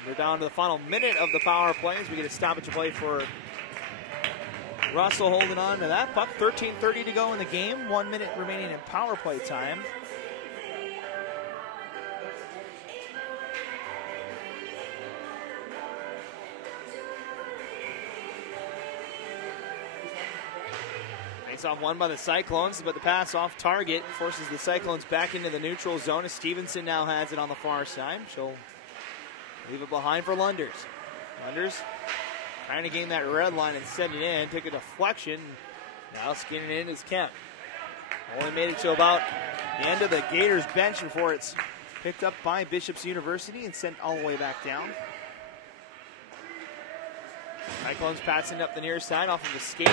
We're down to the final minute of the power play as we get a stoppage play for Russell holding on to that puck. 13:30 to go in the game. 1 minute remaining in power play time. Face-off won by the Cyclones, but the pass off target forces the Cyclones back into the neutral zone as Stevenson now has it on the far side. She'll leave it behind for Lunders. Lunders trying to gain that red line and send it in. Took a deflection. Now skinning it in is Kemp. Only made it to about the end of the Gators bench before it's picked up by Bishop's University and sent all the way back down. Cyclones passing up the near side off of the skate.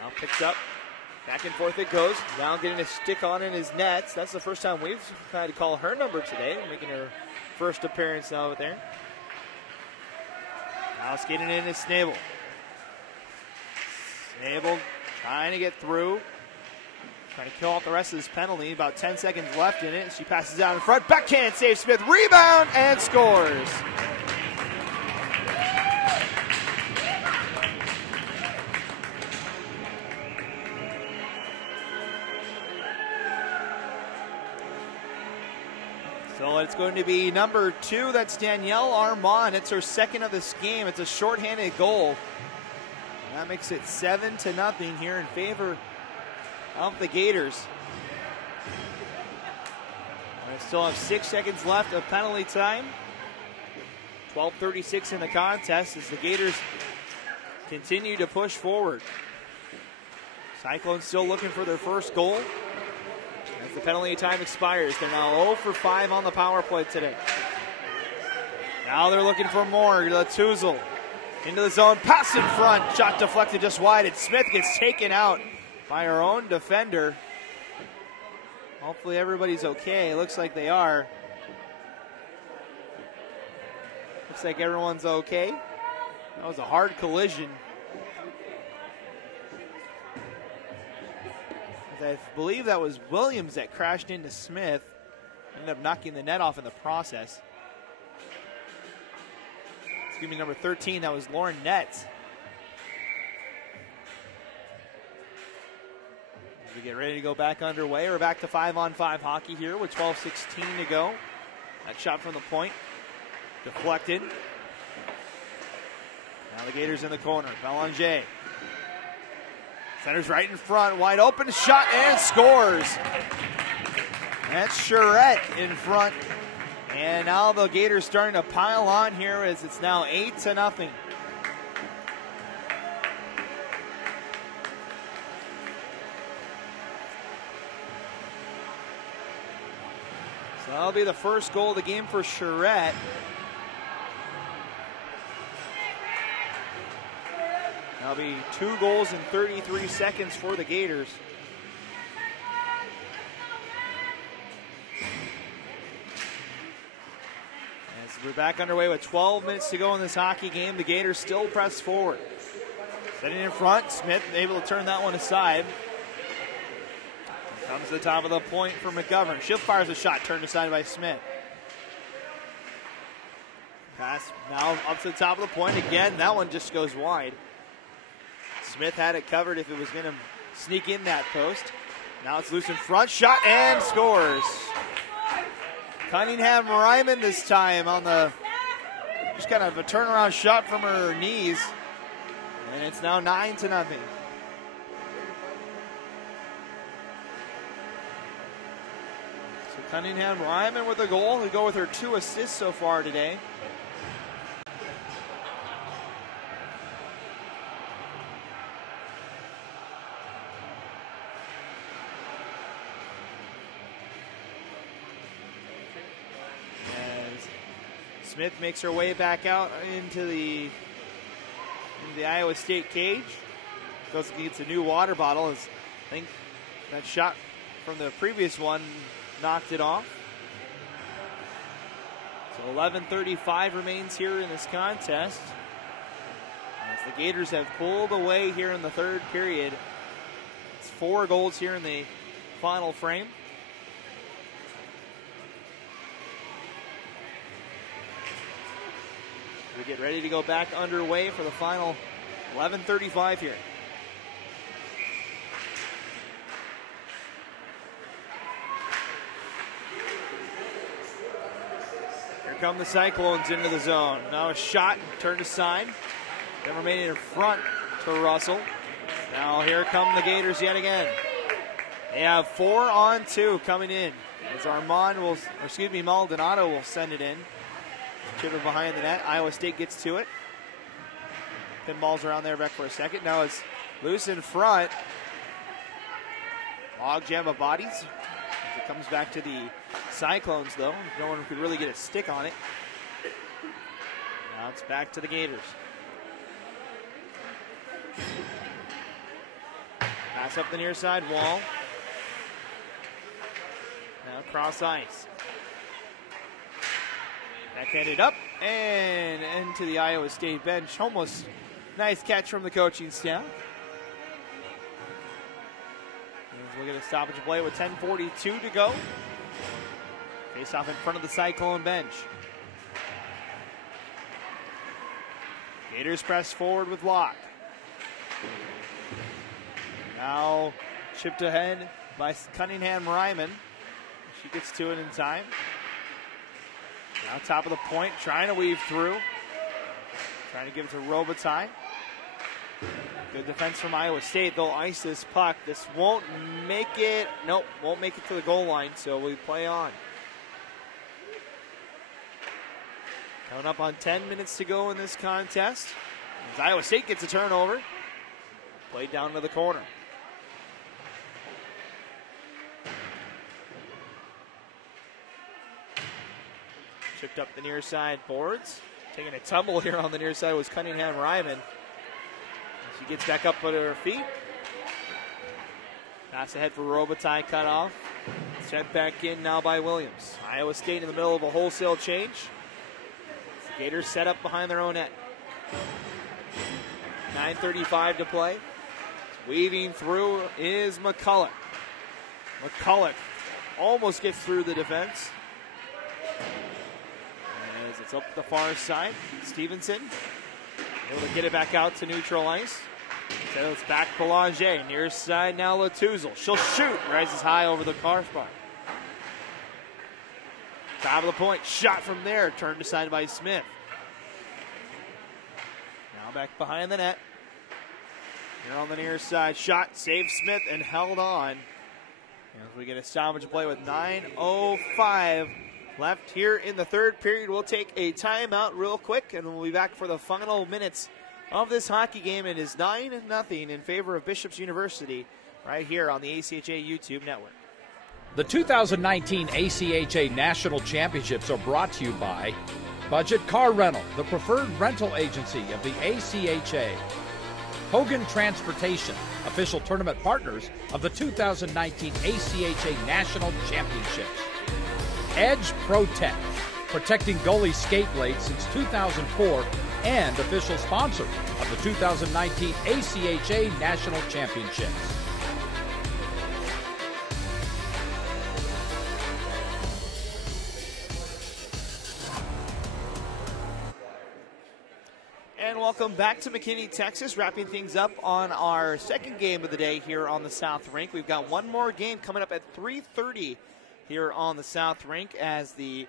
Now picks up. Back and forth it goes. Now getting a stick on in his nets. That's the first time we've tried to call her number today, making her first appearance out there. Now skating in is Snabel. Snabel trying to get through. Trying to kill off the rest of this penalty. About 10 seconds left in it. She passes out in front. Backhand save Smith. Rebound and scores. So it's going to be number 2. That's Danielle Armand. It's her second of this game. It's a shorthanded goal. That makes it 7-0 here in favor of the Gators. We still have 6 seconds left of penalty time. 12:36 in the contest as the Gators continue to push forward. Cyclones still looking for their first goal. As the penalty time expires, they're now 0 for 5 on the power play today. Now they're looking for more. Tuzel into the zone, pass in front, shot deflected just wide, and Smith gets taken out by her own defender. Hopefully everybody's okay. It looks like they are. Looks like everyone's okay. That was a hard collision. I believe that was Williams that crashed into Smith. Ended up knocking the net off in the process. Excuse me, number 13, that was Lauren Netz. We get ready to go back underway. We're back to 5-on-5 hockey here with 12:16 to go. That shot from the point. Deflected. Now the Gators in the corner. Belanger. Center's right in front. Wide open shot and scores. That's Charette in front. And now the Gators starting to pile on here as it's now 8-0. So that'll be the first goal of the game for Charette. That'll be 2 goals in 33 seconds for the Gators. As we're back underway with 12 minutes to go in this hockey game, the Gators still press forward. Setting in front, Smith able to turn that one aside. Comes to the top of the point for McGovern. She fires a shot, turned aside by Smith. Pass now up to the top of the point again. That one just goes wide. Smith had it covered if it was going to sneak in that post. Now it's loose in front, shot and scores. Cunningham Ryman this time on the, just kind of a turnaround shot from her knees. And it's now 9-0. So Cunningham Ryman with a goal. They go with her 2 assists so far today. Smith makes her way back out into the Iowa State cage. Goes and gets a new water bottle. As I think that shot from the previous one knocked it off. So 11:35 remains here in this contest. As the Gators have pulled away here in the third period. It's 4 goals here in the final frame. We get ready to go back underway for the final 11:35 here. Here come the Cyclones into the zone. Now a shot, turned aside. Then remaining in front to Russell. Now here come the Gators yet again. They have 4-on-2 coming in. As Maldonado will send it in. Chip it behind the net. Iowa State gets to it. Pinball's around there back for a second. Now it's loose in front. Log jam of bodies. As it comes back to the Cyclones, though. No one could really get a stick on it. Now it's back to the Gators. Pass up the near side wall. Now cross ice. Backhanded up and into the Iowa State bench. Almost nice catch from the coaching staff. We'll get a stoppage play with 10:42 to go. Face off in front of the Cyclone bench. Gators press forward with Locke. Now chipped ahead by Cunningham Ryman. She gets to it in time. Now top of the point, trying to weave through. Trying to give it to Robitaille. Good defense from Iowa State. They'll ice this puck. This won't make it. Nope, won't make it to the goal line, so we play on. Coming up on 10 minutes to go in this contest. As Iowa State gets a turnover. Played down to the corner. Chipped up the near side boards. Taking a tumble here on the near side was Cunningham Ryman. She gets back up on her feet. Pass ahead for Robitaille, cut off. Sent back in now by Williams. Iowa State in the middle of a wholesale change. The Gators set up behind their own net. 9:35 to play. Weaving through is McCulloch. McCulloch almost gets through the defense. As it's up the far side, Stevenson able to get it back out to neutral ice. So it's back Belanger. Near side now Latuzel. She'll shoot. Rises high over the crossbar. Top of the point. Shot from there. Turned aside by Smith. Now back behind the net. Here on the near side. Shot. Saved Smith and held on. As we get a salvage play with 9:05 left here in the third period. We'll take a timeout real quick, and we'll be back for the final minutes of this hockey game. It is 9-0 in favor of Bishop's University right here on the ACHA YouTube network. The 2019 ACHA National Championships are brought to you by Budget Car Rental, the preferred rental agency of the ACHA. Hogan Transportation, official tournament partners of the 2019 ACHA National Championships. Edge Protect, protecting goalie skate blades since 2004 and official sponsor of the 2019 ACHA National Championships. And welcome back to McKinney, Texas, wrapping things up on our second game of the day here on the South Rink. We've got one more game coming up at 3:30 here on the South Rink as the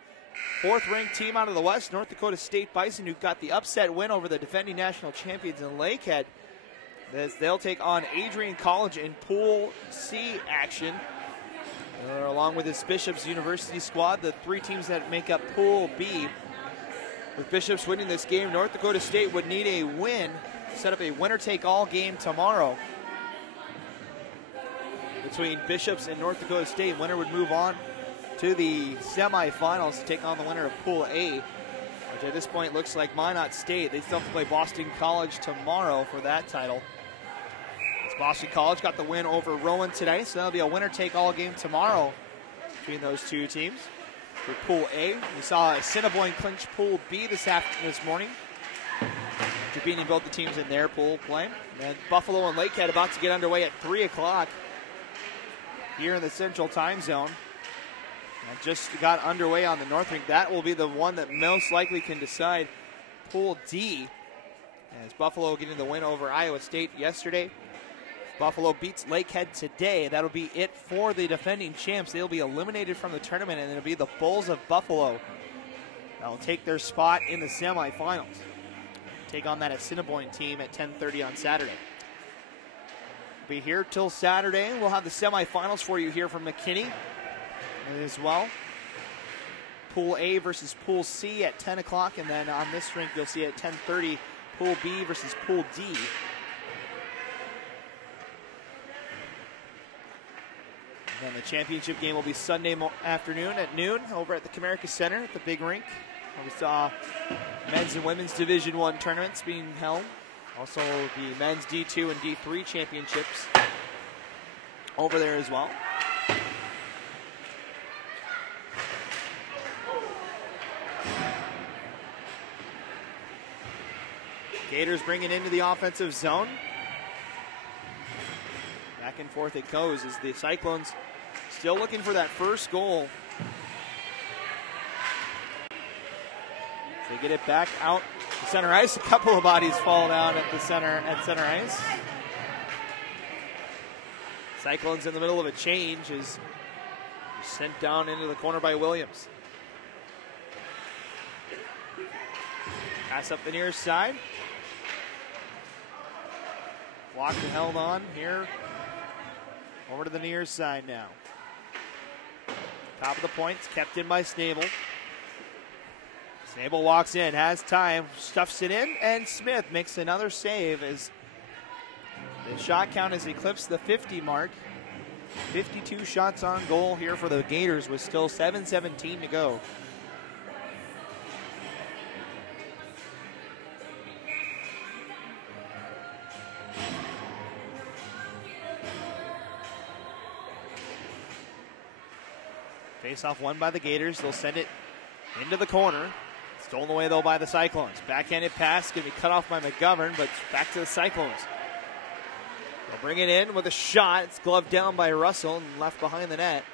fourth-ranked team out of the West, North Dakota State Bison, who got the upset win over the defending national champions in Lakehead, as they'll take on Adrian College in Pool C action. Along with this Bishop's University squad, the three teams that make up Pool B. With Bishop's winning this game, North Dakota State would need a win to set up a winner-take-all game tomorrow between Bishop's and North Dakota State. Winner would move on to the semifinals to take on the winner of Pool A, which at this point looks like Minot State. They still have to play Boston College tomorrow for that title. As Boston College got the win over Rowan today, so that'll be a winner-take-all game tomorrow between those two teams. For Pool A, we saw Assiniboine clinch Pool B this morning. After beating both the teams in their pool play. And Buffalo and Lakehead about to get underway at 3 o'clock here in the Central Time Zone. And just got underway on the North Rink. That will be the one that most likely can decide Pool D. As Buffalo getting the win over Iowa State yesterday. Buffalo beats Lakehead today. That'll be it for the defending champs. They'll be eliminated from the tournament, and it'll be the Bulls of Buffalo that will take their spot in the semifinals. Take on that Assiniboine team at 10:30 on Saturday. Be here till Saturday. We'll have the semifinals for you here from McKinney as well. Pool A versus Pool C at 10 o'clock, and then on this rink you'll see at 10:30 Pool B versus Pool D. And then the championship game will be Sunday afternoon at noon over at the Comerica Center at the big rink. We saw men's and women's Division I tournaments being held. Also the men's D2 and D3 championships over there as well. Gators bring it into the offensive zone. Back and forth it goes as the Cyclones still looking for that first goal. They get it back out to center ice. A couple of bodies fall down at center ice. Cyclones in the middle of a change is sent down into the corner by Williams. Pass up the near side. Blocked and held on here. Over to the near side now. Top of the point, kept in by Snabel. Snabel walks in, has time, stuffs it in, and Smith makes another save as the shot count has eclipsed the 50 mark. 52 shots on goal here for the Gators with still 7:17 to go. Face-off won by the Gators. They'll send it into the corner. Stolen away, though, by the Cyclones. Backhanded pass going to be cut off by McGovern, but back to the Cyclones. They'll bring it in with a shot. It's gloved down by Russell and left behind the net.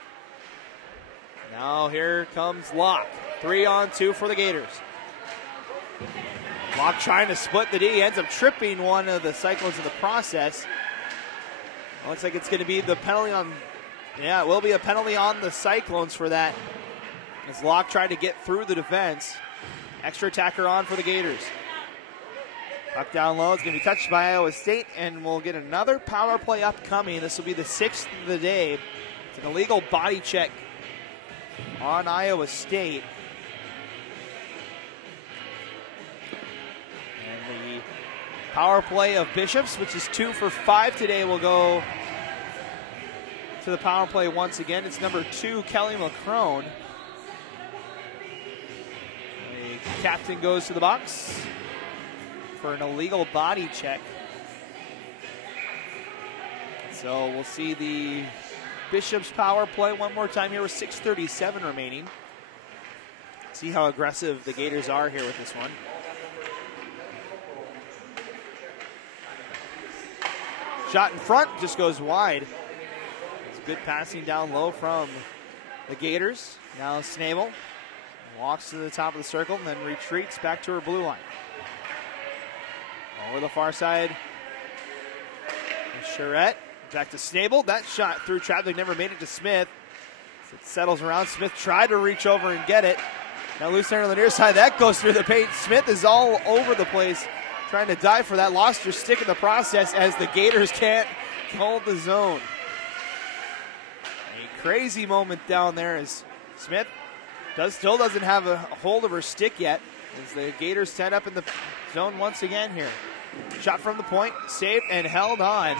Now here comes Locke. 3-on-2 for the Gators. Locke trying to split the D. Ends up tripping one of the Cyclones in the process. Looks like it's going to be the penalty on... Yeah, it will be a penalty on the Cyclones for that. As Locke tried to get through the defense. Extra attacker on for the Gators. Puck down low. It's going to be touched by Iowa State, and we'll get another power play upcoming. This will be the 6th of the day. It's an illegal body check on Iowa State. And the power play of Bishops, which is 2 for 5 today, will go to the power play once again. It's number 2, Kelly McCrone. The captain goes to the box for an illegal body check. So we'll see the Bishops power play one more time here with 6:37 remaining. See how aggressive the Gators are here with this one. Shot in front, just goes wide. Good passing down low from the Gators. Now Snabel walks to the top of the circle and then retreats back to her blue line. Over the far side, Charette back to Snabel. That shot through traffic never made it to Smith. So it settles around. Smith tried to reach over and get it. Now loose center on the near side. That goes through the paint. Smith is all over the place trying to dive for that. Lost her stick in the process as the Gators can't hold the zone. Crazy moment down there as Smith still doesn't have a hold of her stick yet as the Gators set up in the zone once again here. Shot from the point, saved and held on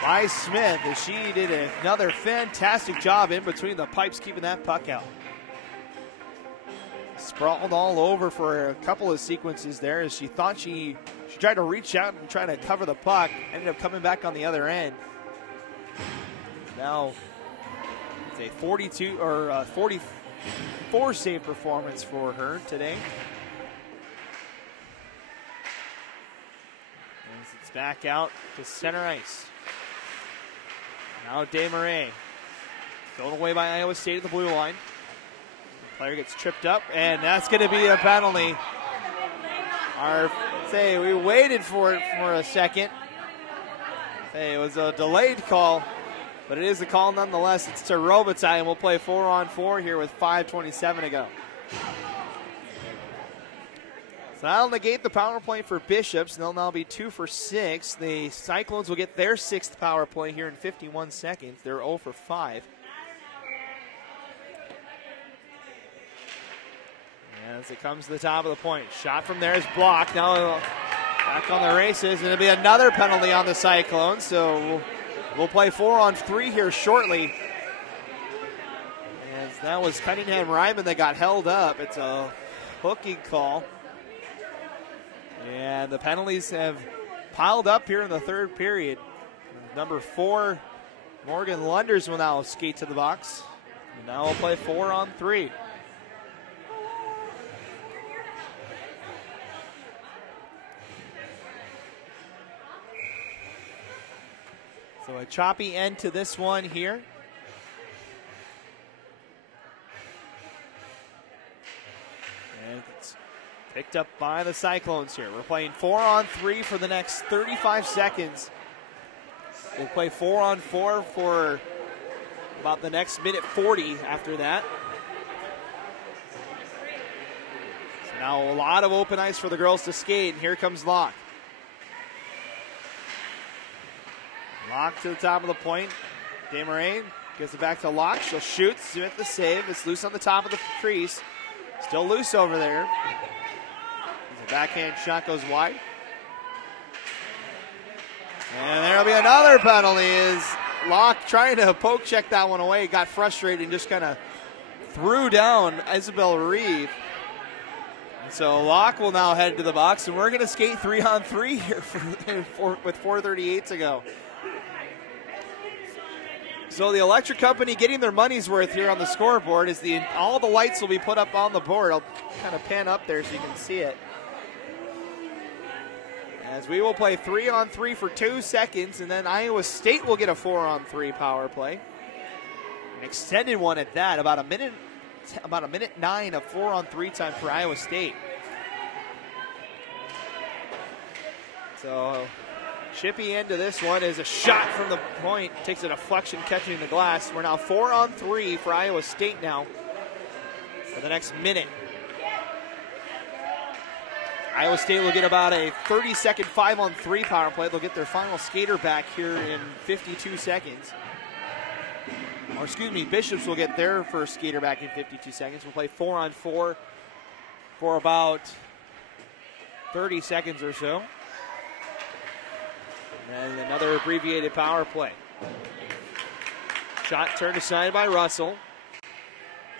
by Smith as she did another fantastic job in between the pipes keeping that puck out. Sprawled all over for a couple of sequences there as she thought she tried to reach out and try to cover the puck, ended up coming back on the other end. Now a 42 or 44 save performance for her today. As it's back out to center ice. Now Desmarais. Thrown away by Iowa State at the blue line. The player gets tripped up, and that's going to be a penalty. We waited for it for a second. It was a delayed call. But it is a call nonetheless. It's to Robitaille, and we'll play 4-on-4 here with 5:27 to go. So that'll negate the power play for Bishops, and they'll now be 2 for 6. The Cyclones will get their 6th power play here in 51 seconds. They're 0 for 5. As it comes to the top of the point. Shot from there is blocked. Now back on the races, and it'll be another penalty on the Cyclones. So we'll play 4-on-3 here shortly. As that was Cunningham Ryman that got held up. It's a hooking call. And the penalties have piled up here in the third period. Number 4, Morgan Lunders will now skate to the box. And now we'll play 4-on-3. So a choppy end to this one here. And it's picked up by the Cyclones here. We're playing 4-on-3 for the next 35 seconds. We'll play 4-on-4 for about the next minute 40 after that. So now a lot of open ice for the girls to skate, and here comes Locke. Locke to the top of the point. Desmarais gives it back to Locke. She'll shoot. Smith the save. It's loose on the top of the crease. Still loose over there. The backhand shot goes wide. And there'll be another penalty as Locke trying to poke check that one away. Got frustrated and just kind of threw down Isabel Reeve. And so Locke will now head to the box, and we're going to skate 3-on-3 here with 4:38 to go. So the electric company getting their money's worth here on the scoreboard as all the lights will be put up on the board. I'll kind of pan up there so you can see it. As we will play 3-on-3 for 2 seconds, and then Iowa State will get a 4-on-3 power play. An extended one at that, about a minute 9 of 4-on-3 time for Iowa State. So chippy end to this one is a shot from the point. Takes a deflection, catching the glass. We're now 4-on-3 for Iowa State now for the next minute. Iowa State will get about a 30-second 5-on-3 power play. They'll get their final skater back here in 52 seconds. Or excuse me, Bishops will get their first skater back in 52 seconds. We'll play 4-on-4 for about 30 seconds or so. And another abbreviated power play. Shot turned aside by Russell.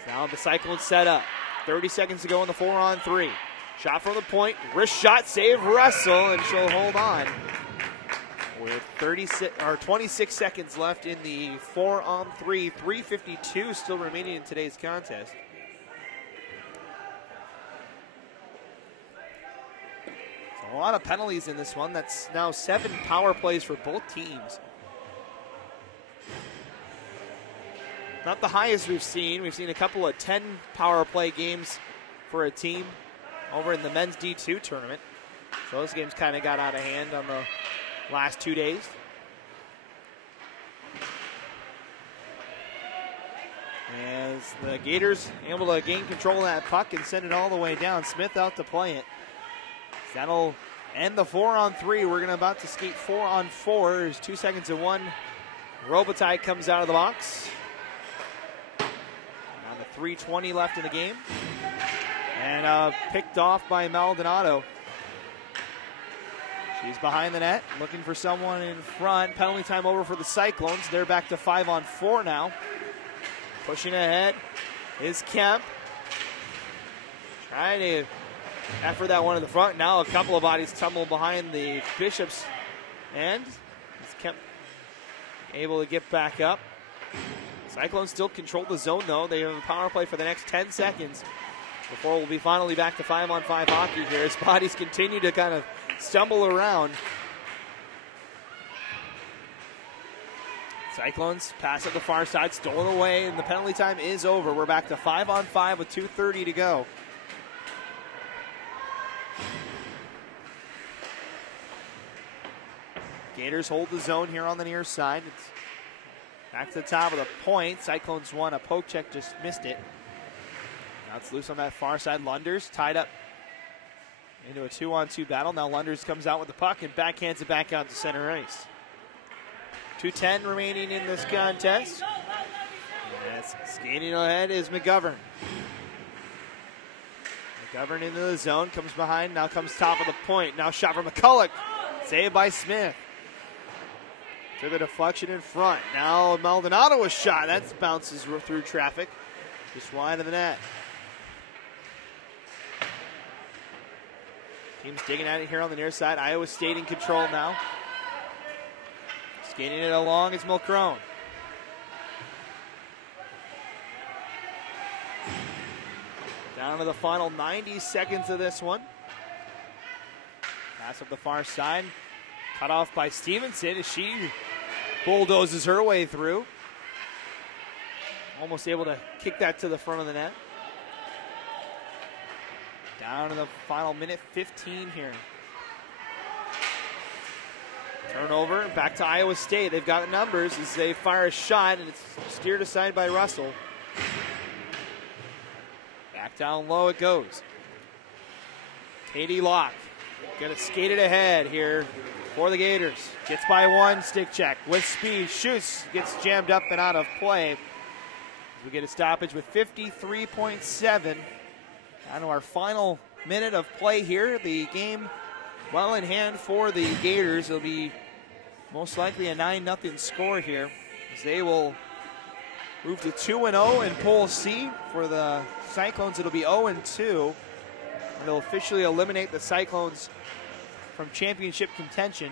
Now the Cyclones set up. 30 seconds to go in the 4-on-3. Shot from the point, wrist shot, save Russell, and she'll hold on. With 26 seconds left in the 4-on-3, 3:52 still remaining in today's contest. So a lot of penalties in this one. That's now 7 power plays for both teams. Not the highest we've seen. We've seen a couple of 10 power play games for a team over in the men's D2 tournament. So those games kind of got out of hand on the last 2 days. As the Gators able to gain control of that puck and send it all the way down. Smith out to play it. That'll end the 4-on-3. We're about to skate 4-on-4. There's 2 seconds and 1. Robitaille comes out of the box. On the 3:20 left in the game. And picked off by Maldonado. She's behind the net, looking for someone in front. Penalty time over for the Cyclones. They're back to 5-on-4 now. Pushing ahead is Kemp. Trying to effort that one to the front. Now a couple of bodies tumble behind the Bishops end. Is Kemp able to get back up? Cyclones still control the zone, though. They have a power play for the next 10 seconds before we'll be finally back to 5-on-5 hockey here as bodies continue to kind of stumble around. Cyclones pass up the far side, stolen away, and the penalty time is over. We're back to 5-on-5 with 2:30 to go. Gators hold the zone here on the near side. It's back to the top of the point. Cyclones won a poke check, just missed it. Now it's loose on that far side. Lunders tied up into a 2-on-2 battle. Now Lunders comes out with the puck and backhands it back out to center ice. 2:10 remaining in this contest. Yes, skating ahead is McGovern. McGovern into the zone, comes behind, now comes top of the point. Now shot from McCulloch, saved by Smith. Took a deflection in front. Now Maldonado was shot. That bounces through traffic, just wide of the net. Team's digging at it here on the near side. Iowa State in control now. Skating it along is Mulcrone. Down to the final 90 seconds of this one. Pass up the far side. Cut off by Stevenson as she bulldozes her way through. Almost able to kick that to the front of the net. Down to the final minute 15 here. Turnover, back to Iowa State. They've got numbers as they fire a shot, and it's steered aside by Russell. Back down low it goes. Katie Locke gonna skate it ahead here for the Gators. Gets by one, stick check with speed, shoots, gets jammed up and out of play. We get a stoppage with 53.7. Down to our final minute of play here. The game well in hand for the Gators. It'll be most likely a 9-0 score here, as they will move to 2-0 in Pool C. For the Cyclones, it'll be 0-2. And they'll officially eliminate the Cyclones from championship contention.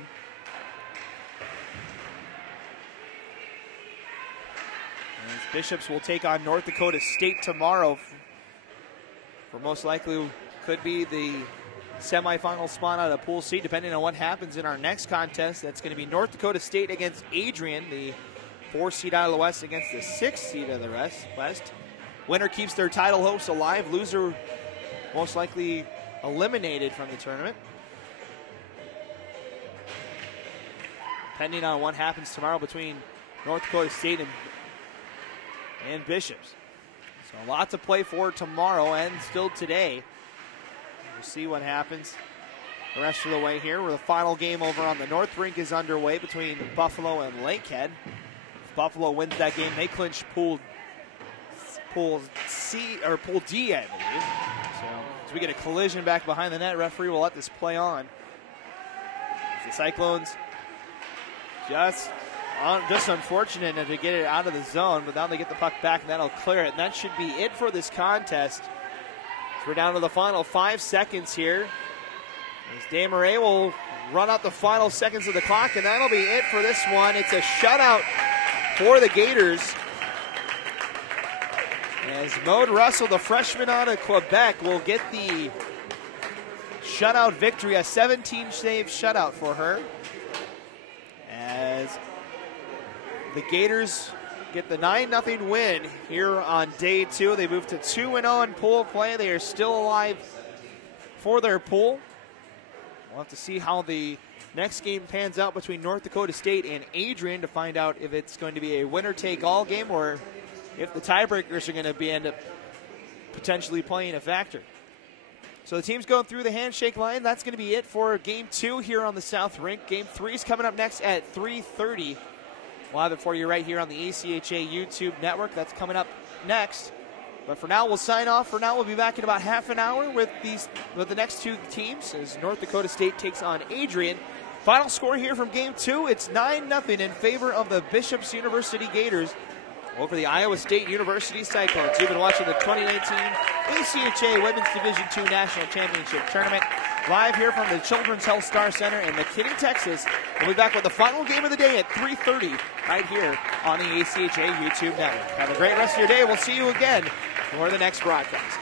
And Bishops will take on North Dakota State tomorrow for most likely could be the semifinal spot out of Pool C, depending on what happens in our next contest. That's going to be North Dakota State against Adrian, the 4th seed out of the West against the 6th seed of the West. Winner keeps their title hopes alive. Loser most likely eliminated from the tournament. Depending on what happens tomorrow between North Dakota State and Bishops. So a lot to play for tomorrow and still today. We'll see what happens the rest of the way here, where the final game over on the North Rink is underway between Buffalo and Lakehead. If Buffalo wins that game, they clinch Pool C or Pool D, I believe. So as we get a collision back behind the net, referee will let this play on. The Cyclones just unfortunate to get it out of the zone, but now they get the puck back and that'll clear it. And that should be it for this contest. So we're down to the final 5 seconds here. As Desmarais will run out the final seconds of the clock, and that'll be it for this one. It's a shutout for the Gators. As Maude Russell, the freshman out of Quebec, will get the shutout victory, a 17-save shutout for her. As the Gators get the 9-0 win here on day 2. They move to 2-0 in pool play. They are still alive for their pool. We'll have to see how the next game pans out between North Dakota State and Adrian to find out if it's going to be a winner-take-all game or if the tiebreakers are going to end up potentially playing a factor. So the team's going through the handshake line. That's going to be it for Game 2 here on the South Rink. Game 3 is coming up next at 3:30. We'll have it for you right here on the ACHA YouTube network. That's coming up next. But for now, we'll sign off. For now, we'll be back in about half an hour with the next 2 teams as North Dakota State takes on Adrian. Final score here from Game 2, it's 9-0 in favor of the Bishops University Gators over the Iowa State University Cyclones. You've been watching the 2019 ACHA Women's Division II National Championship Tournament live here from the Children's Health Star Center in McKinney, Texas. We'll be back with the final game of the day at 3:30 right here on the ACHA YouTube network. Have a great rest of your day. We'll see you again for the next broadcast.